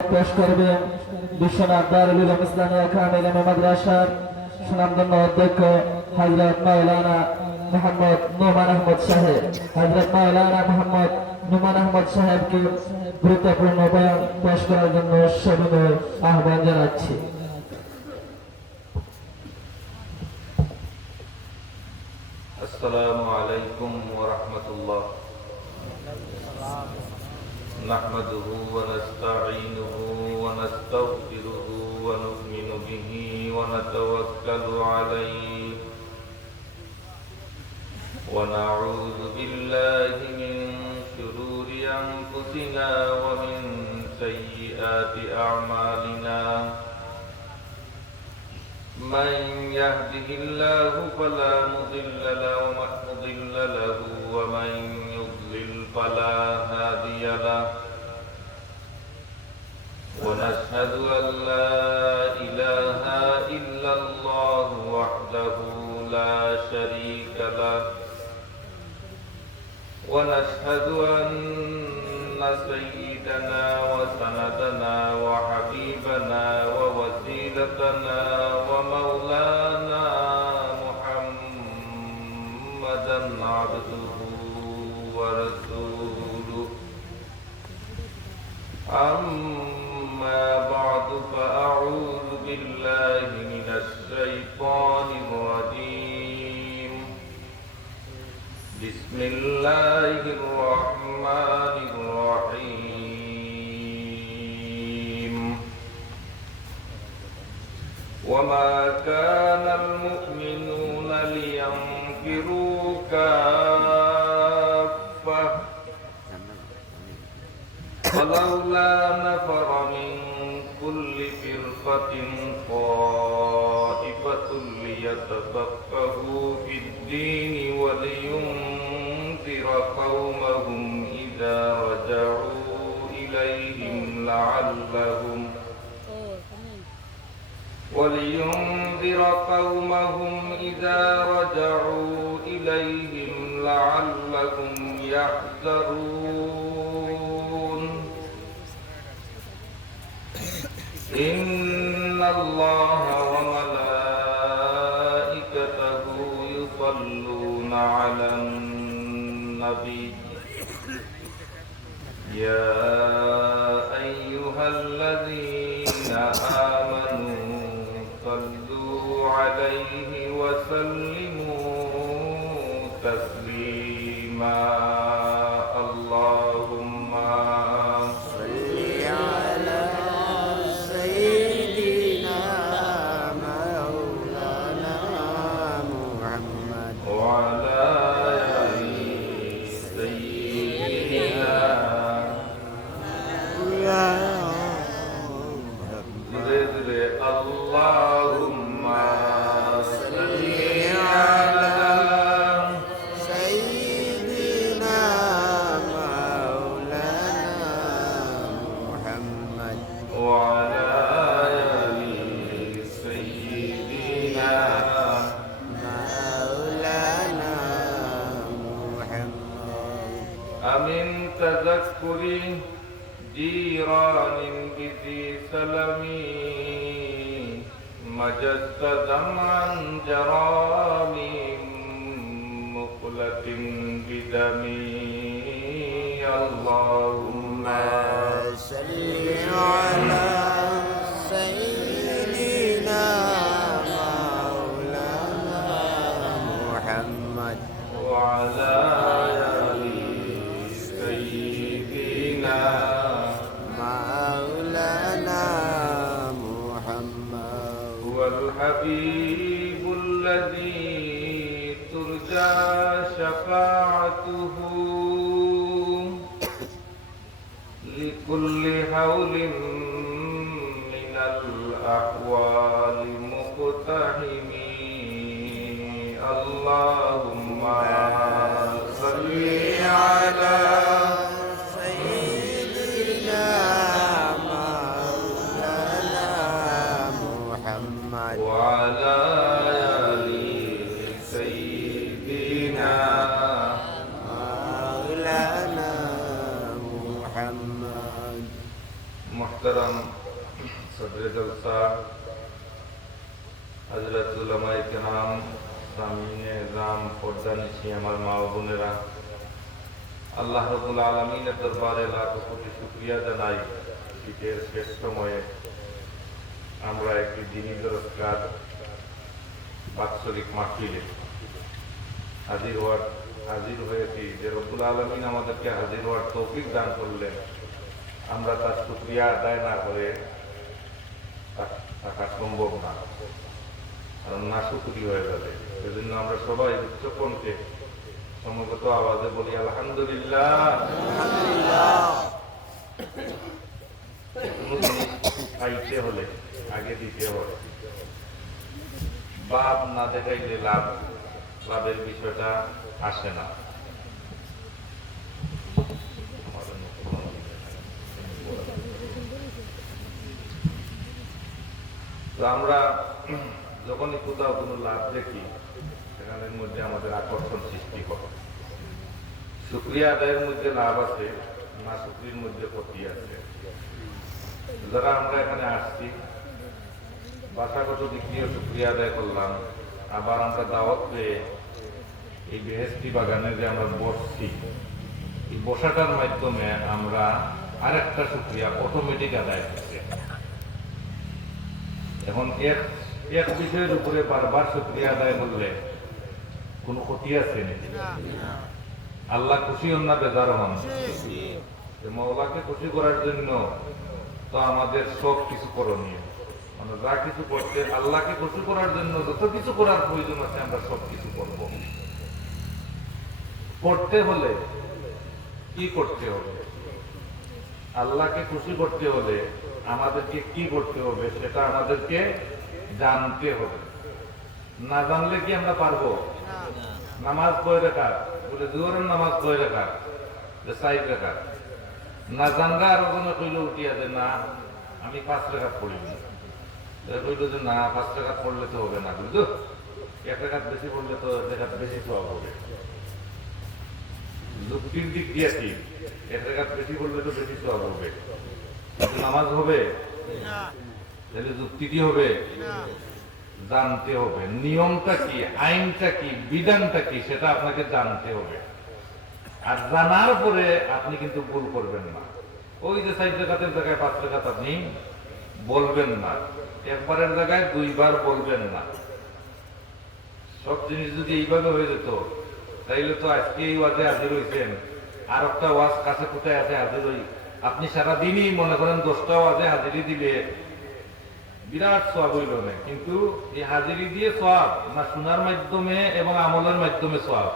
পেশ করবেন বিশ্বনাথ দারুল উলুম ইসলামিয়া কামিলা মাদ্রাসার সুনামধন্য অধ্যক্ষ হযরত মাওলানা মোহাম্মদ নোমান আহমদ সাহেব। হযরত মাওলানা মোহাম্মদ নোমান আহমদ সাহেবকে গুরুত্বপূর্ণ বয়ান পেশ করার জন্য সবিনয় আহ্বান জানাচ্ছি। السلام عليكم ورحمة الله. نحمده ونستعينه ونستغفره ونؤمن به ونتوكل عليه ونعوذ بالله من شرور أنفسنا ومن سيئات أعمالنا. من يهده الله فلا مضل له ومن يضلل فلا هادي له. ونشهد أن لا إله إلا الله وحده لا شريك له. ونشهد أن سيدنا وسندنا وحبيبنا ووسيلتنا ومولانا محمدا عبده ورسوله. أما بعد فأعوذ بالله من الشيطان الرجيم. بسم الله الرحمن الرحيم. وما كان المؤمنون لينفروا كافة ولولا نفر من كل فرقة طائفة ليتفقهوا في الدين ولينذر قومهم إذا رجعوا إليهم لعلهم يحذرون. إن الله وملائكته يصلون على النبي يا أيها الذين آمنوا صلوا عليه وسلموا تسليما. اللهم صل على سيدنا مولانا محمد وعلى آل سيدنا اللهم صل على سيدنا مولانا محمد وعلى آل سيدنا مولانا محمد. أمن تذكر جيران بذي سلمي مجدت دمعا جرى من مقلة بدمي. اللهم صل على سيدنا مولانا محمد وعلى آل سيدنا مولانا محمد. هو الحبيب الذي ترجى شفاعته لكل حول من الأحوال مقتحم. اللهم صل على سيدنا مولانا محمد وعلى آل سيدنا مولانا محمد. محترم सदर जलसा हजरत उलमाए किराम सामीने इज़ाम पर्दानिशी আমার মা ও বোনেরা আল্লাহ রাব্বুল আলামিনের দরবারে লাখ কোটি শুকরিয়া জানাই শীতের শেষ সময়ে আমরা একটি দিনী দরজকার বাৎসরিক মাহফিলে হাজির হয়েছি যে রব্বুল আলামিন আমাদেরকে হাজির হওয়ার তৌফিক দান করলেন আমরা তার শুকরিয়া আদায় না করে থাকা সম্ভব না কারণ না শুকরি হয়ে যাবে সেজন্য আমরা সবাই উচ্চকণ্ঠে সমবেত আওয়াজে বলি আলহামদুলিল্লাহ। কোনো জিনিস খাইতে হলে আগে দিতে হয়, বাপ না দেখাইলে লাভের বিষয়টা আসে না। তো আমরা যখনই কোথাও কোনো লাভ দেখি সেখানের মধ্যে আমাদের আকর্ষণ সৃষ্টি করে। শুকরিয়া আদায়ের মধ্যে লাভ আছে, না শুকরির মধ্যে ক্ষতি আছে। যারা আমরা এখানে আসছি বাসাগত দিক দিয়ে শুকরিয়া আদায় করলাম, আবার আমরা দাওয়াত পেয়ে এই বেহেশতি বাগানে যে আমরা বসছি, এই বসাটার মাধ্যমে আমরা আরেকটা শুকরিয়া অটোমেটিক আদায় হচ্ছে। এখন এক বিষয়ের উপরে বারবার শুকরিয়া আদায় করলে কোনো ক্ষতি আছে নাকি? আল্লাহ খুশি হন না বেজার হন? মওলাকে খুশি করার জন্য তো আমাদের সব কিছু করণীয়, মানে যা কিছু করতে আল্লাহকে খুশি করার জন্য যত কিছু করার প্রয়োজন আছে আমরা সব কিছু করব। করতে হলে কি করতে হবে? আল্লাহকে খুশি করতে হলে আমাদেরকে কি করতে হবে সেটা আমাদেরকে জানতে হবে। না জানলে কি আমরা পারবো? নামাজ কয় রাকাত বলে জোহরের নামাজ কয় রাকাত, 4 রাকাত। না জানলে আরো কোনো কইল উঠিয়া যে না আমি 5 রাকাত পড়ি না, কইল যে না 5 রাকাত পড়লে তো হবে না, বুঝলো 1 রাকাত বেশি পড়লে তো 1 রাকাত বেশি সওয়াব হবে। যুক্তির দিক দিয়ে ঠিক, 1 রাকাত বেশি পড়লে তো বেশি সওয়াব হবে, নামাজ হবে তাহলে যুক্তি কি হবে? জানতে হবে নিয়মটা কি, আইনটা কি, বিধানটা কি, সেটা আপনাকে জানতে হবে। আর জানার পরে আপনি কিন্তু ভুল করবেন না। ওই যে 4 রাকাতের জায়গায় 5 রাকাত আপনি বলবেন না, একবারের জায়গায় 2 বার বলবেন না। সব জিনিস যদি এইভাবে হয়ে যেত তাইলে তো আজকে এই ওয়াজে হাজির হয়েছেন, আর একটা ওয়াজ কাছে কোথায় আছে হাজির হই, আপনি সারাদিনই মনে করেন 10টা ওয়াজে হাজিরি দিলে বিরাট সওয়াব হইল না, কিন্তু এই হাজিরি দিয়ে সওয়াব না শোনার মাধ্যমে এবং আমলের মাধ্যমে সওয়াব।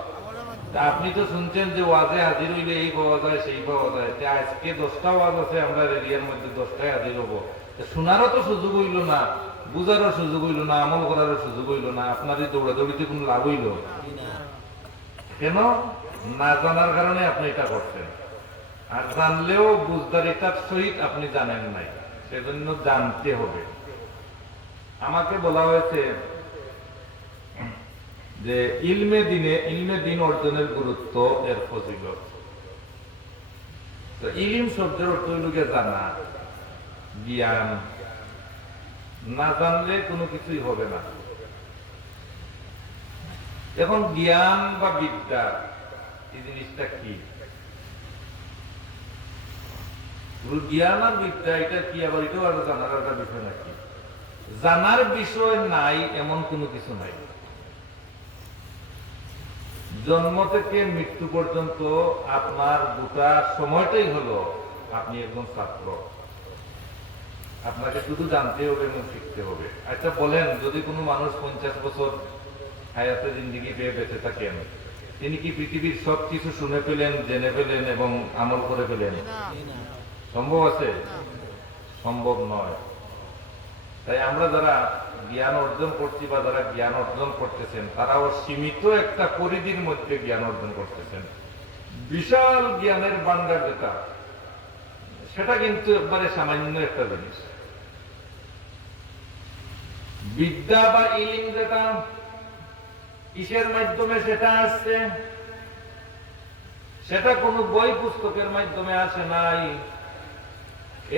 আপনি তো শুনছেন যে ওয়াজে হাজির হইলে এই পাওয়া যায় সেই পাওয়া যায়, আজকে 10টা ওয়াজ আছে আমরা এরিয়ার মধ্যে 10টায় হাজির হবো, শোনারও তো সুযোগ হইল না, বুঝারও সুযোগ হইল না, আমল করারও সুযোগ হইল না, আপনার এই দৌড়াদৌড়িতে কোনো লাভ হইল কেন? না জানার কারণে আপনি এটা করছেন। আর জানলেও বুঝদারিতার সহিত আপনি জানেন নাই, সেজন্য জানতে হবে। আমাকে বলা হয়েছে যে ইলমে দিন অর্জনের গুরুত্ব, এর ফজিলত। তো ইলম শব্দের অর্থ হইল জানা, জ্ঞান। না জানলে কোনো কিছুই হবে না। এখন জ্ঞান বা বিদ্যা এই জিনিসটা কি? জ্ঞান আর বিদ্যা এটা কি? আবার এটাও আরো জানার একটা বিষয় নাকি? জানার বিষয় নাই এমন কোনো কিছু নাই। জন্ম থেকে মৃত্যু পর্যন্ত আপনার গোটা সময়টাই হলো আপনি একজন ছাত্র, আপনাকে শুধু জানতে হবে এবং শিখতে হবে। আচ্ছা বলেন, যদি কোনো মানুষ 50 বছর হায়াতে জিন্দিগি পেয়ে বেঁচে থাকেন, তিনি কি পৃথিবীর সবকিছু শুনে পেলেন, জেনে পেলেন এবং আমল করে পেলেন? সম্ভব আছে? সম্ভব নয়। তাই আমরা যারা জ্ঞান অর্জন করছি বা যারা জ্ঞান অর্জন করতেছেন তারাও সীমিত একটা পরিধির মধ্যে জ্ঞান অর্জন করতেছেন। বিশাল জ্ঞানের ভান্ডার যেটা, সেটা কিন্তু একবারে সামান্য একটা জিনিস। বিদ্যা বা ইলম যেটা কিসের মাধ্যমে সেটা আসছে? সেটা কোনো বই পুস্তকের মাধ্যমে আসে নাই,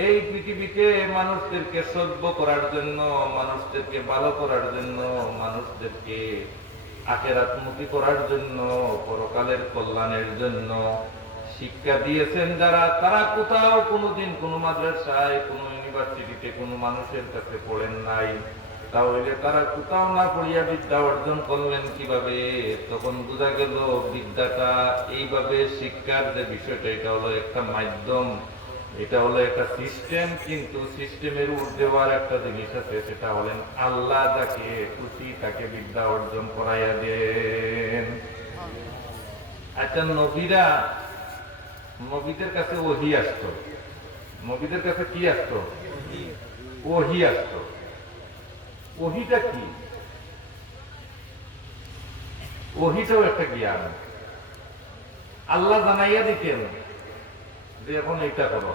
এই পৃথিবীতে মানুষদেরকে সভ্য করার জন্য, মানুষদেরকে ভালো করার জন্য, মানুষদেরকে আখিরাতমুখী করার জন্য, পরকালের কল্যাণের জন্য শিক্ষা দিয়েছেন যারা, তারা কোথাও কোনোদিন কোনো মাদ্রাসায়, কোনো ইউনিভার্সিটিতে কোনো মানুষের কাছে পড়েন নাই। তাহলে তারা কোথাও না পড়িয়া বিদ্যা অর্জন করলেন কিভাবে? তখন বোঝা গেল বিদ্যাটা এইভাবে শিক্ষার যে বিষয়টা, এটা হলো একটা মাধ্যম, এটা হলো একটা সিস্টেম, কিন্তু সিস্টেমের ঊর্ধ্বে আর একটা জিনিস আছে, সেটা হলেন আল্লাহ যাকে খুশি তাকে বিদ্যা অর্জন করাইয়া দেন। আচ্ছা, নবীদের কাছে ওহী আসতো, নবীদের কাছে কি আসতো? ওহী আসতো। ওহীটা কি? ওহীটাও একটা জ্ঞান। আল্লাহ জানাইয়া দিতেন যে এখন এটা করো,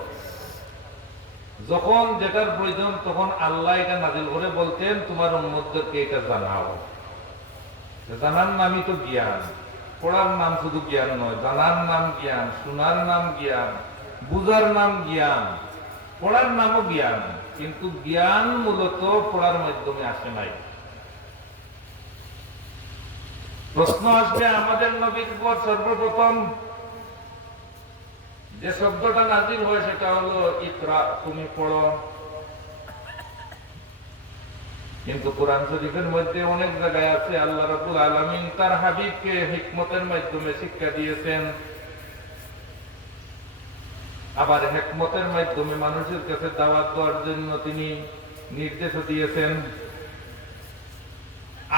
যখন যেটার প্রয়োজন তখন আল্লাহ এটা নাজিল করে বলতেন তোমার উম্মতদেরকে এটা জানাও। জানার নামই তো জ্ঞান। পড়ার নাম শুধু জ্ঞান নয়, জানার নাম জ্ঞান, শোনার নাম জ্ঞান, বুঝার নাম জ্ঞান, পড়ার নামও জ্ঞান। কিন্তু জ্ঞান মূলত পড়ার মাধ্যমে আসে নাই। প্রশ্ন আসবে আমাদের নবীর পর সর্বপ্রথম যে শব্দটা নাজিল হয় সেটা হলো ইকরা, তুমি পড়ো। কিন্তু কোরআন শরীফের মধ্যে অনেক জায়গায় আছে আল্লাহ রাব্বুল আলামিন তার হাবিবকে হিকমতের মাধ্যমে শিক্ষা দিয়েছেন, আবার হিকমতের মাধ্যমে মানুষের কাছে দাওয়াত দেওয়ার জন্য তিনি নির্দেশও দিয়েছেন।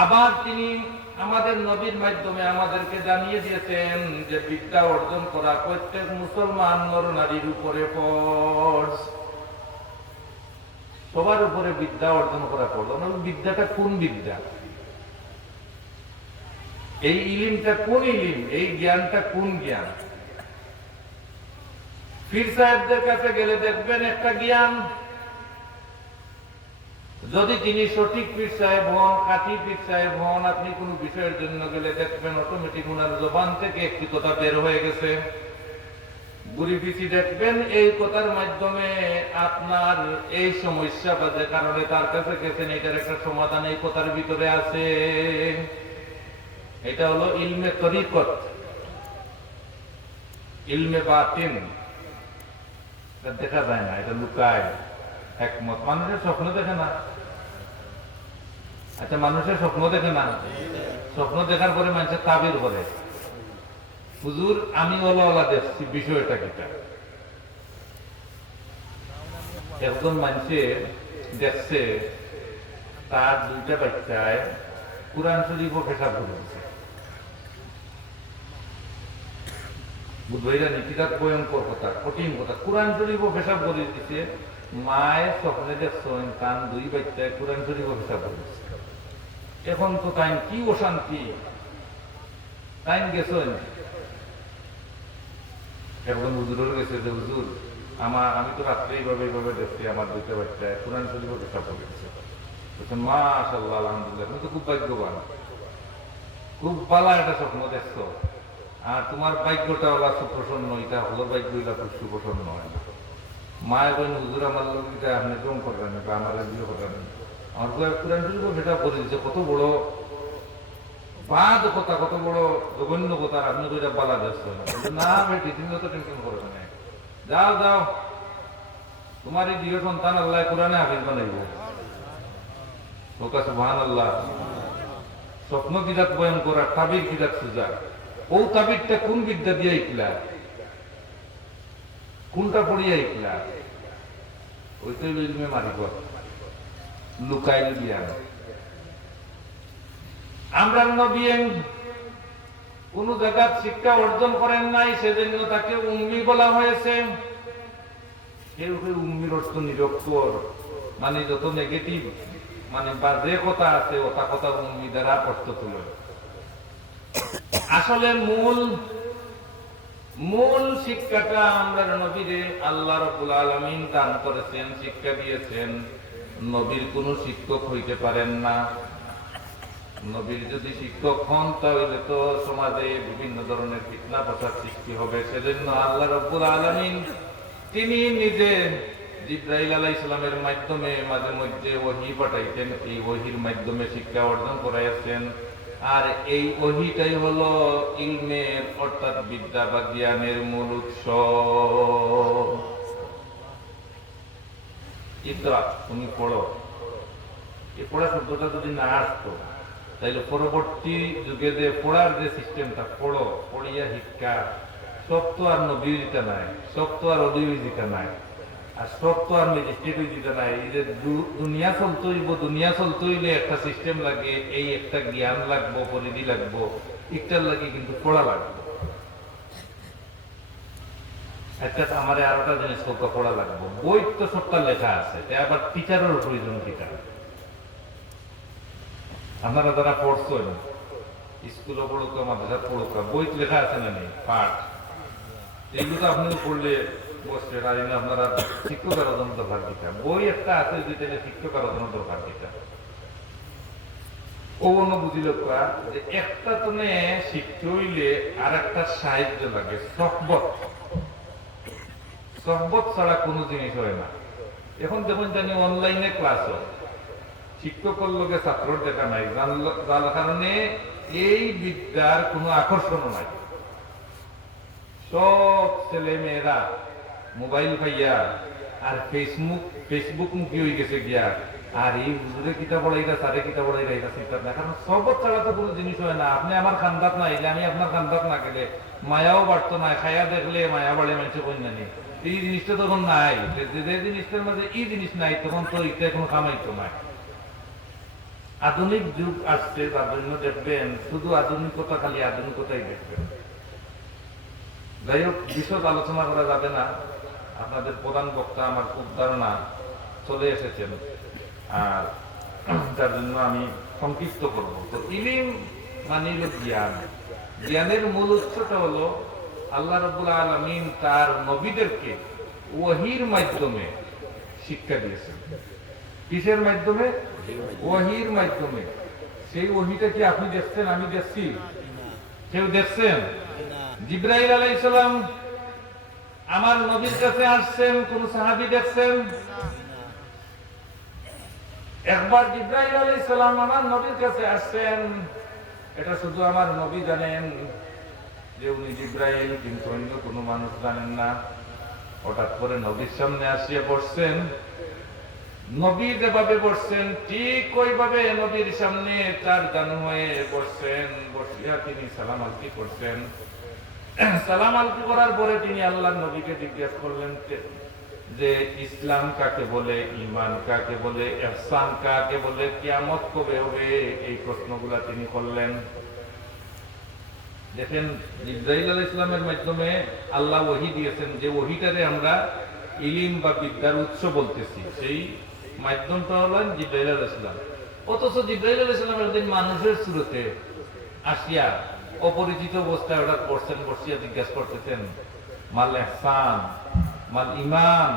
আবার তিনি আমাদের নবীর মাধ্যমে আমাদেরকে জানিয়ে দিয়েছেন যে বিদ্যা অর্জন করা প্রত্যেক মুসলমান নর নারীর উপরে ফরজ। সবার উপরে বিদ্যা অর্জন করা ফরজ। বিদ্যাটা কোন বিদ্যা? এই ইলিমটা কোন ইলিম? এই জ্ঞানটা কোন জ্ঞান? পীর সাহেবদের কাছে গেলে দেখবেন একটা জ্ঞান, যদি তিনি সঠিক পীর সাহেব হন, খাঁটি পীর সাহেব হন, আপনি কোন বিষয়ের জন্য গেলে দেখবেন অটোমেটিক ওনার জবান থেকে একটি কথা বের হয়ে গেছে। বুড়ি পিছি দেখবেন এই কথার মাধ্যমে আপনার এই সমস্যা বা যে কারণে তার কাছে গেছেন এটার একটা সমাধান এই কথার ভিতরে আছে। এটা হলো ইলমে তরিকত, ইলমে বাতিন। দেখা যায় না, এটা লুকায়। একমত মানুষের স্বপ্ন দেখে না। আচ্ছা, মানুষের স্বপ্ন দেখে না? স্বপ্ন দেখার পরে মানুষের তাবির করে, হুজুর আমি ওলা দেখছি, বিষয়টা কিটা। একজন মানুষে দেখছে তার দুইটা বাচ্চায় কুরআন শরীফ ও পেশাব করে দিচ্ছে। বুঝবাইরা নীতিটা ভয়ঙ্কর কথা, কঠিন কথা। কুরআন শরীফ ও পেশাব করে দিচ্ছে। মায়ের স্বপ্নে দেখছেন তার দুই বাচ্চায় কুরআন শরীফ ও পেশাব করে দিচ্ছে। এখন তো তাই কি অশান্তি, তাই গেছেন একজন হুজুরের গেছে যে হুজুর আমি তো রাত্রে এইভাবে দেখছি আমার দুইটা বাচ্চায় কুরআন শরীফ ও পেশাব করে দিচ্ছে। মাশাআল্লাহ, আলহামদুলিল্লাহ, তুমি তো খুব ভাগ্যবান, খুব ভালো একটা স্বপ্ন দেখছো। আর তোমার ভাগ্যটা ওলা সুপ্রসন্ন, এটা হলো ভাগ্য, এটা খুব সুপ্রসন্ন হয় না। মায়ের বলেন হুজুর আমার লোক এটা আপনি জম করবেন, আমার বিয়ে করবেন। আমার কুরআন শরীফ সেটা করে দিচ্ছে। কত বড় বাদ কথা, কত বড় জঘন্য কথা, আপনি তো এটা বালা ব্যস্ত না বেটি, তুমি তো টেনশন করবে না। যাও যাও, তোমার এই দিকে সন্তান আল্লাহ কোরআনে হাফিজ বানাইব। সুবহানাল্লাহ। স্বপ্ন কিরাত বয়ান করা, তাবির কিরাত সুজা। ও তাবিরটা কোন বিদ্যা দিয়ে ইকলা, কোনটা পড়িয়া ইকলা? ওইটাই ইলমে মারিফত, লুকাইল জ্ঞান। আমরা নবী কোন জায়গার শিক্ষা অর্জন করেন নাই, সেজন্য তাকে উম্মি বলা হয়েছে। কেউ কেউ উম্মির অর্থ নিরক্ষর, মানে যত নেগেটিভ মানে বাজে কথা আছে ওটা কথা উম্মি দ্বারা অর্থ তুলে। আসলে মূল শিক্ষাটা আমরা নবীরে আল্লাহ রাব্বুল আলামিন দান করেছেন, শিক্ষা দিয়েছেন। নবীর কোন শিক্ষক হইতে পারেন না। নবীর যদি শিক্ষক হন তাহলে তো সমাজে বিভিন্ন ধরনের ফিতনা ফসাদ সৃষ্টি হবে। সেজন্য আল্লাহ রাব্বুল আলামিন তিনি নিজে জিবরাইল আলাইহিস সালামের মাধ্যমে মাঝে মধ্যে ওহী পাঠাইতেন, এই ওহীর মাধ্যমে শিক্ষা অর্জন করাইছেন। আর এই ওহীটাই হলো ইলমের অর্থাৎ বিদ্যা বা জ্ঞানের মূল উৎস। ইকরা, তুমি পড়ো। এই পড়া শব্দটা যদি না আসতো তাইলে পরবর্তী যুগে যে পড়ার যে সিস্টেমটা, পড়ো পড়িয়া শিক্ষা, সব তো আর নবী দিতে নাই, সব তো আর অডিও দিতে নাই, আর সব তো আর ম্যাজিস্ট্রেট দিতে নাই। এই যে দুনিয়া চলতে হইব, দুনিয়া চলতে হইলে একটা সিস্টেম লাগে, এই একটা জ্ঞান লাগবো, পরিধি লাগবো, একটার লাগে কিন্তু পড়া লাগবে। একটা আমার আরেকটা জিনিস কত পড়া লাগবো, বই তো সবটা লেখা আছে, আবার টিচারের প্রয়োজন টিচার। আপনারা যারা পড়ছেন স্কুলে পড়ুক, মাদ্রাসা পড়ুক, বই লেখা আছে না নেই পাঠ, এগুলো তো আপনি পড়লে বসছে আর আপনারা শিক্ষকের জন্য দরকার দিতা, বই একটা আছে যেটা শিক্ষকের জন্য দরকার দিতা। ও অনুভূতি লোক যে একটা তুমি শিখতে হইলে আর একটা সাহায্য লাগে, সহবত। সহবত ছাড়া কোনো জিনিস হয় না। এখন দেখুন জানি অনলাইনে ক্লাস হয়, শিক্ষকের লোকে ছাত্রর দেখা নাই, যার কারণে এই বিদ্যার কোনো আকর্ষণ নাই। সব ছেলে মেয়েরা মোবাইল পাইয়া আর ফেসবুক মুখী হয়ে গেছে গিয়া, আর এই হুজুরে কিতা পড়াইরা, সারে কিতা পড়াইরা, এটা চিন্তা না। কারণ সবত ছাড়া তো কোনো জিনিস হয় না। আপনি আমার খান্দাত না এলে, আমি আপনার খান্দাত না গেলে মায়াও বাড়তো না, খায়া দেখলে মায়া বাড়ে মানুষের কন্যানি। এই জিনিসটা তখন নাই, যে জিনিসটার মাঝে এই জিনিস নাই, তখন তো এটা কোনো কামাইতো নাই। আধুনিক যুগ আসছে, তার জন্য দেখবেন শুধু আধুনিকতা, খালি আধুনিকতাই দেখবেন। যাই হোক, বিশদ আলোচনা করা যাবে না। আপনাদের প্রধান বক্তা আমার খুব ধারণা চলে এসেছেন, আর তার জন্য আমি সংক্ষিপ্ত করব। তো ইলিম মানে জ্ঞান, জ্ঞানের মূল উৎসটা হলো আল্লাহ রাব্বুল আলামিন তার নবীদেরকে ওহীর মাধ্যমে শিক্ষা দিয়েছেন। কিসের মাধ্যমে? ওহীর মাধ্যমে। সেই ওহীটা কি আপনি দেখছেন, আমি দেখছি? কেউ দেখছেন? জিবরাইল আলাইহিস সালাম আমার নবীর কাছে আসছেন, কোন সাহাবী দেখছেন? একবার জিবরাইল আলাইহিস সালাম আমার নবীর কাছে আসছেন, এটা শুধু আমার নবী জানেন যে উনি জিবরাইল, কিন্তু অন্য কোনো মানুষ জানেন না। হঠাৎ করে নবীর সামনে আসিয়া বসছেন। নবী যেভাবে বসছেন ঠিক ওইভাবে নবীর সামনে তার জানু হয়ে বসছেন। বসিয়া তিনি সালাম আলকি করছেন। সালাম আলকি করার পরে তিনি আল্লাহর নবীকে জিজ্ঞাসা করলেন যে ইসলাম কাকে বলে, ঈমান কাকে বলে, ইহসান কাকে বলে, কিয়ামত কবে হবে, এই প্রশ্নগুলা তিনি করলেন। দেখেন, জিবরাইল আলাইহিস সালামের মাধ্যমে আল্লাহ ওহী দিয়েছেন, যে ওহীটারে আমরা ইলম বা বিদ্যার উৎস বলতেছি, সেই মাধ্যমটা হলেন জিবরাইল আলাইহিস সালাম। অথচ জিবরাইল আলাইহিস সালাম একদিন মানুষের সুরতে আসিয়া অপরিচিত অবস্থায় হঠাৎ করছেন, বসিয়া জিজ্ঞাসা করতেছেন মাল ইহসান, মাল ঈমান,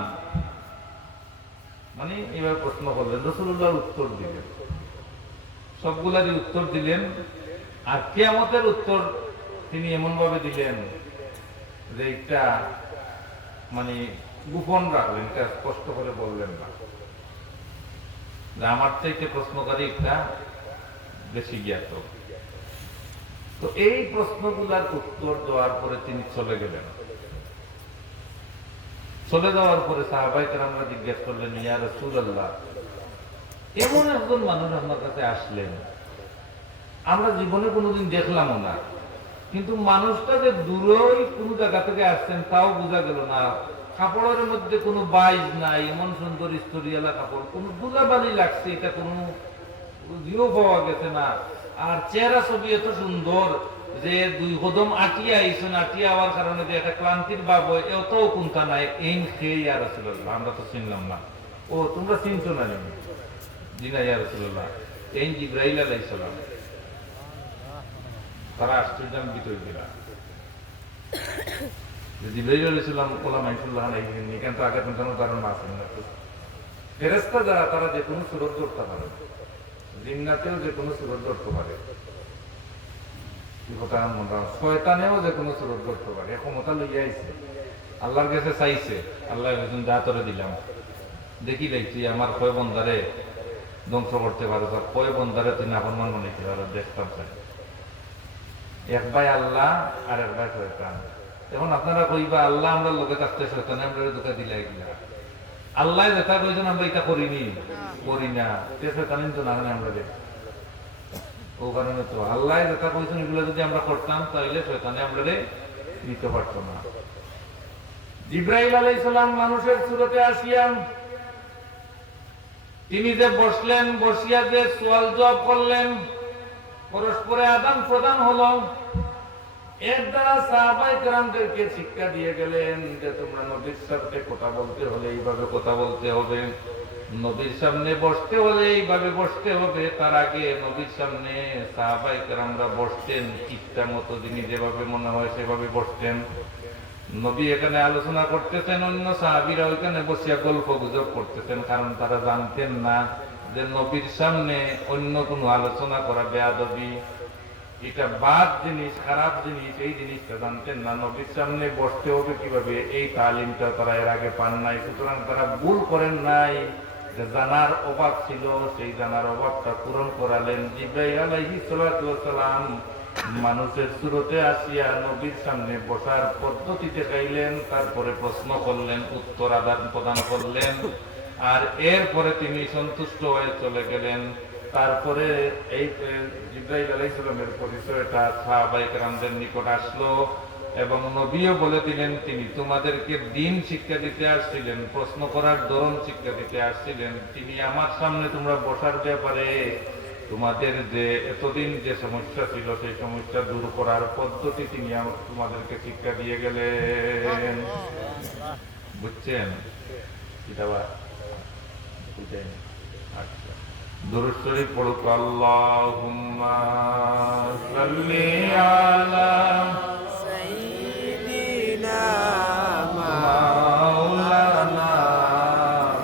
মানে এবার প্রশ্ন করলেন। রাসূলুল্লাহ উত্তর দিলেন, সবগুলারই উত্তর দিলেন। আর কিয়ামতের উত্তর তিনি এমন ভাবে দিলেন যে এটা মানে গোপন রাখলেন, এটা স্পষ্ট করে বললেন না, যে আমার চাইতে প্রশ্নকারী একটা বেশি জ্ঞাত। তো এই প্রশ্নগুলার উত্তর দেওয়ার পরে তিনি চলে গেলেন। চলে যাওয়ার পরে সাহাবায়ে কেরামরা জিজ্ঞেস করলেন, ইয়া রাসূলুল্লাহ, এমন একজন মানুষ আপনার কাছে আসলেন, আমরা জীবনে কোনোদিন দেখলামও না, কিন্তু মানুষটা যে দূরেই কোন জায়গা থেকে আসছেন তাও বোঝা গেল না। কাপড়ের মধ্যে কোনো বাইজ নাই, এমন সুন্দর স্তরিয়ালা কাপড়, কোনো ধুলাবালি লাগছে, এটা কোনো জিও পাওয়া গেছে না। আর চেহারা ছবি এত সুন্দর যে দুই কদম আটিয়া আইছেন, আটিয়া হওয়ার কারণে যে একটা ক্লান্তির ভাব হয়, এতও কোনটা নাই। এই খেয়ে ইয়া রাসূলুল্লাহ, আমরা তো চিনলাম না। ও তোমরা চিনছো না? জি না ইয়া রাসূলুল্লাহ, এই জিবরাইল আলাইহিস সালাম। তারা আশ্চর্যান্বিত হয়ে গেল। জিবরাইল আলাইহিস সালাম কোলা মাইফুল্লাহ নাই, এখান তো আগে কোনো ধারণা আছে না। ফেরেশতা যারা, তারা যে কোনো সুরত ধরতে পারে, জিন্নাতেও যে কোনো সুরত ধরতে পারে, শয়তানেও যে কোনো সুরত ধরতে পারে, ক্ষমতা লইয়া আইছে, আল্লাহর কাছে চাইছে, আল্লাহ যা তোরে দিলাম, দেখি দেখছি আমার কয় বন্ধারে ধ্বংস করতে পারে, কয় বন্ধারে তুই নাফরমান বানাইতে পারো দেখতাম চাই। এক ভাই আল্লাহ আর এক ভাই শয়তান। এখন আপনারা কইবা আল্লাহ আমরা লোকে থাকতে শয়তান আমরা দুঃখা দিলে এগুলা আল্লাহ যেটা কইছেন আমরা এটা করিনি করি না সে শয়তানি তো না আমরা ও কারণে তো আল্লাহ যেটা কইছেন এগুলো যদি আমরা করতাম তাহলে শয়তানে আমরা নিতে পারতো না। জিবরাইল আলাইহিস সালাম মানুষের সুরতে আসিয়া তিনি যে বসলেন, বসিয়া যে সওয়াল জবাব করলেন, পরস্পরে আদান প্রদান হলো। এর দ্বারা সাহাবায়ে কেরামদেরকে শিক্ষা দিয়ে গেলেন যে তোমরা নবীর সাথে কথা বলতে হলে এইভাবে কথা বলতে হবে, নবীর সামনে বসতে হলে এইভাবে বসতে হবে। তার আগে নবীর সামনে সাহাবায়ে কেরামরা বসতেন ইচ্ছা মতো, যিনি যেভাবে মনে হয় সেভাবে বসতেন। নবী এখানে আলোচনা করতেছেন, অন্য সাহাবীরা ওইখানে বসিয়া গল্প গুজব করতেছেন, কারণ তারা জানতেন না যে নবীর সামনে অন্য কোনো আলোচনা করা বেয়াদবি, এটা বাদ জিনিস, খারাপ জিনিস, এই জিনিসটা জানতেন না। নবীর সামনে বসতে হবে কিভাবে এই তালিমটা তারা এর আগে পান নাই, সুতরাং তারা ভুল করেন নাই। যে জানার অভাব ছিল সেই জানার অভাবটা পূরণ করালেন। জিবরাইল আলাইহিস সালাতু ওয়াস সালাম মানুষের সুরতে আসিয়া নবীর সামনে বসার পদ্ধতি দেখাইলেন, তারপরে প্রশ্ন করলেন, উত্তর আদান প্রদান করলেন, আর এরপরে তিনি সন্তুষ্ট হয়ে চলে গেলেন। তারপরে এই জিবরাইল আলাইহিস সালামের পরিচয়টা সাহাবায়ে কেরামদের নিকট আসলো এবং নবীও বলে দিলেন তিনি তোমাদেরকে দ্বীন শিক্ষা দিতে আসছিলেন, প্রশ্ন করার ধরন শিক্ষা দিতে আসছিলেন। তিনি আমার সামনে তোমরা বসার ব্যাপারে তোমাদের যে এতদিন যে সমস্যা ছিল সেই সমস্যা দূর করার পদ্ধতি তিনি তোমাদেরকে শিক্ষা দিয়ে গেলেন। বুঝছেন? আচ্ছা, দুরূদ শরীফ পড়ুক। আল্লাহুম্মা সাল্লি আলা সাইয়্যিদিনা মাওলানা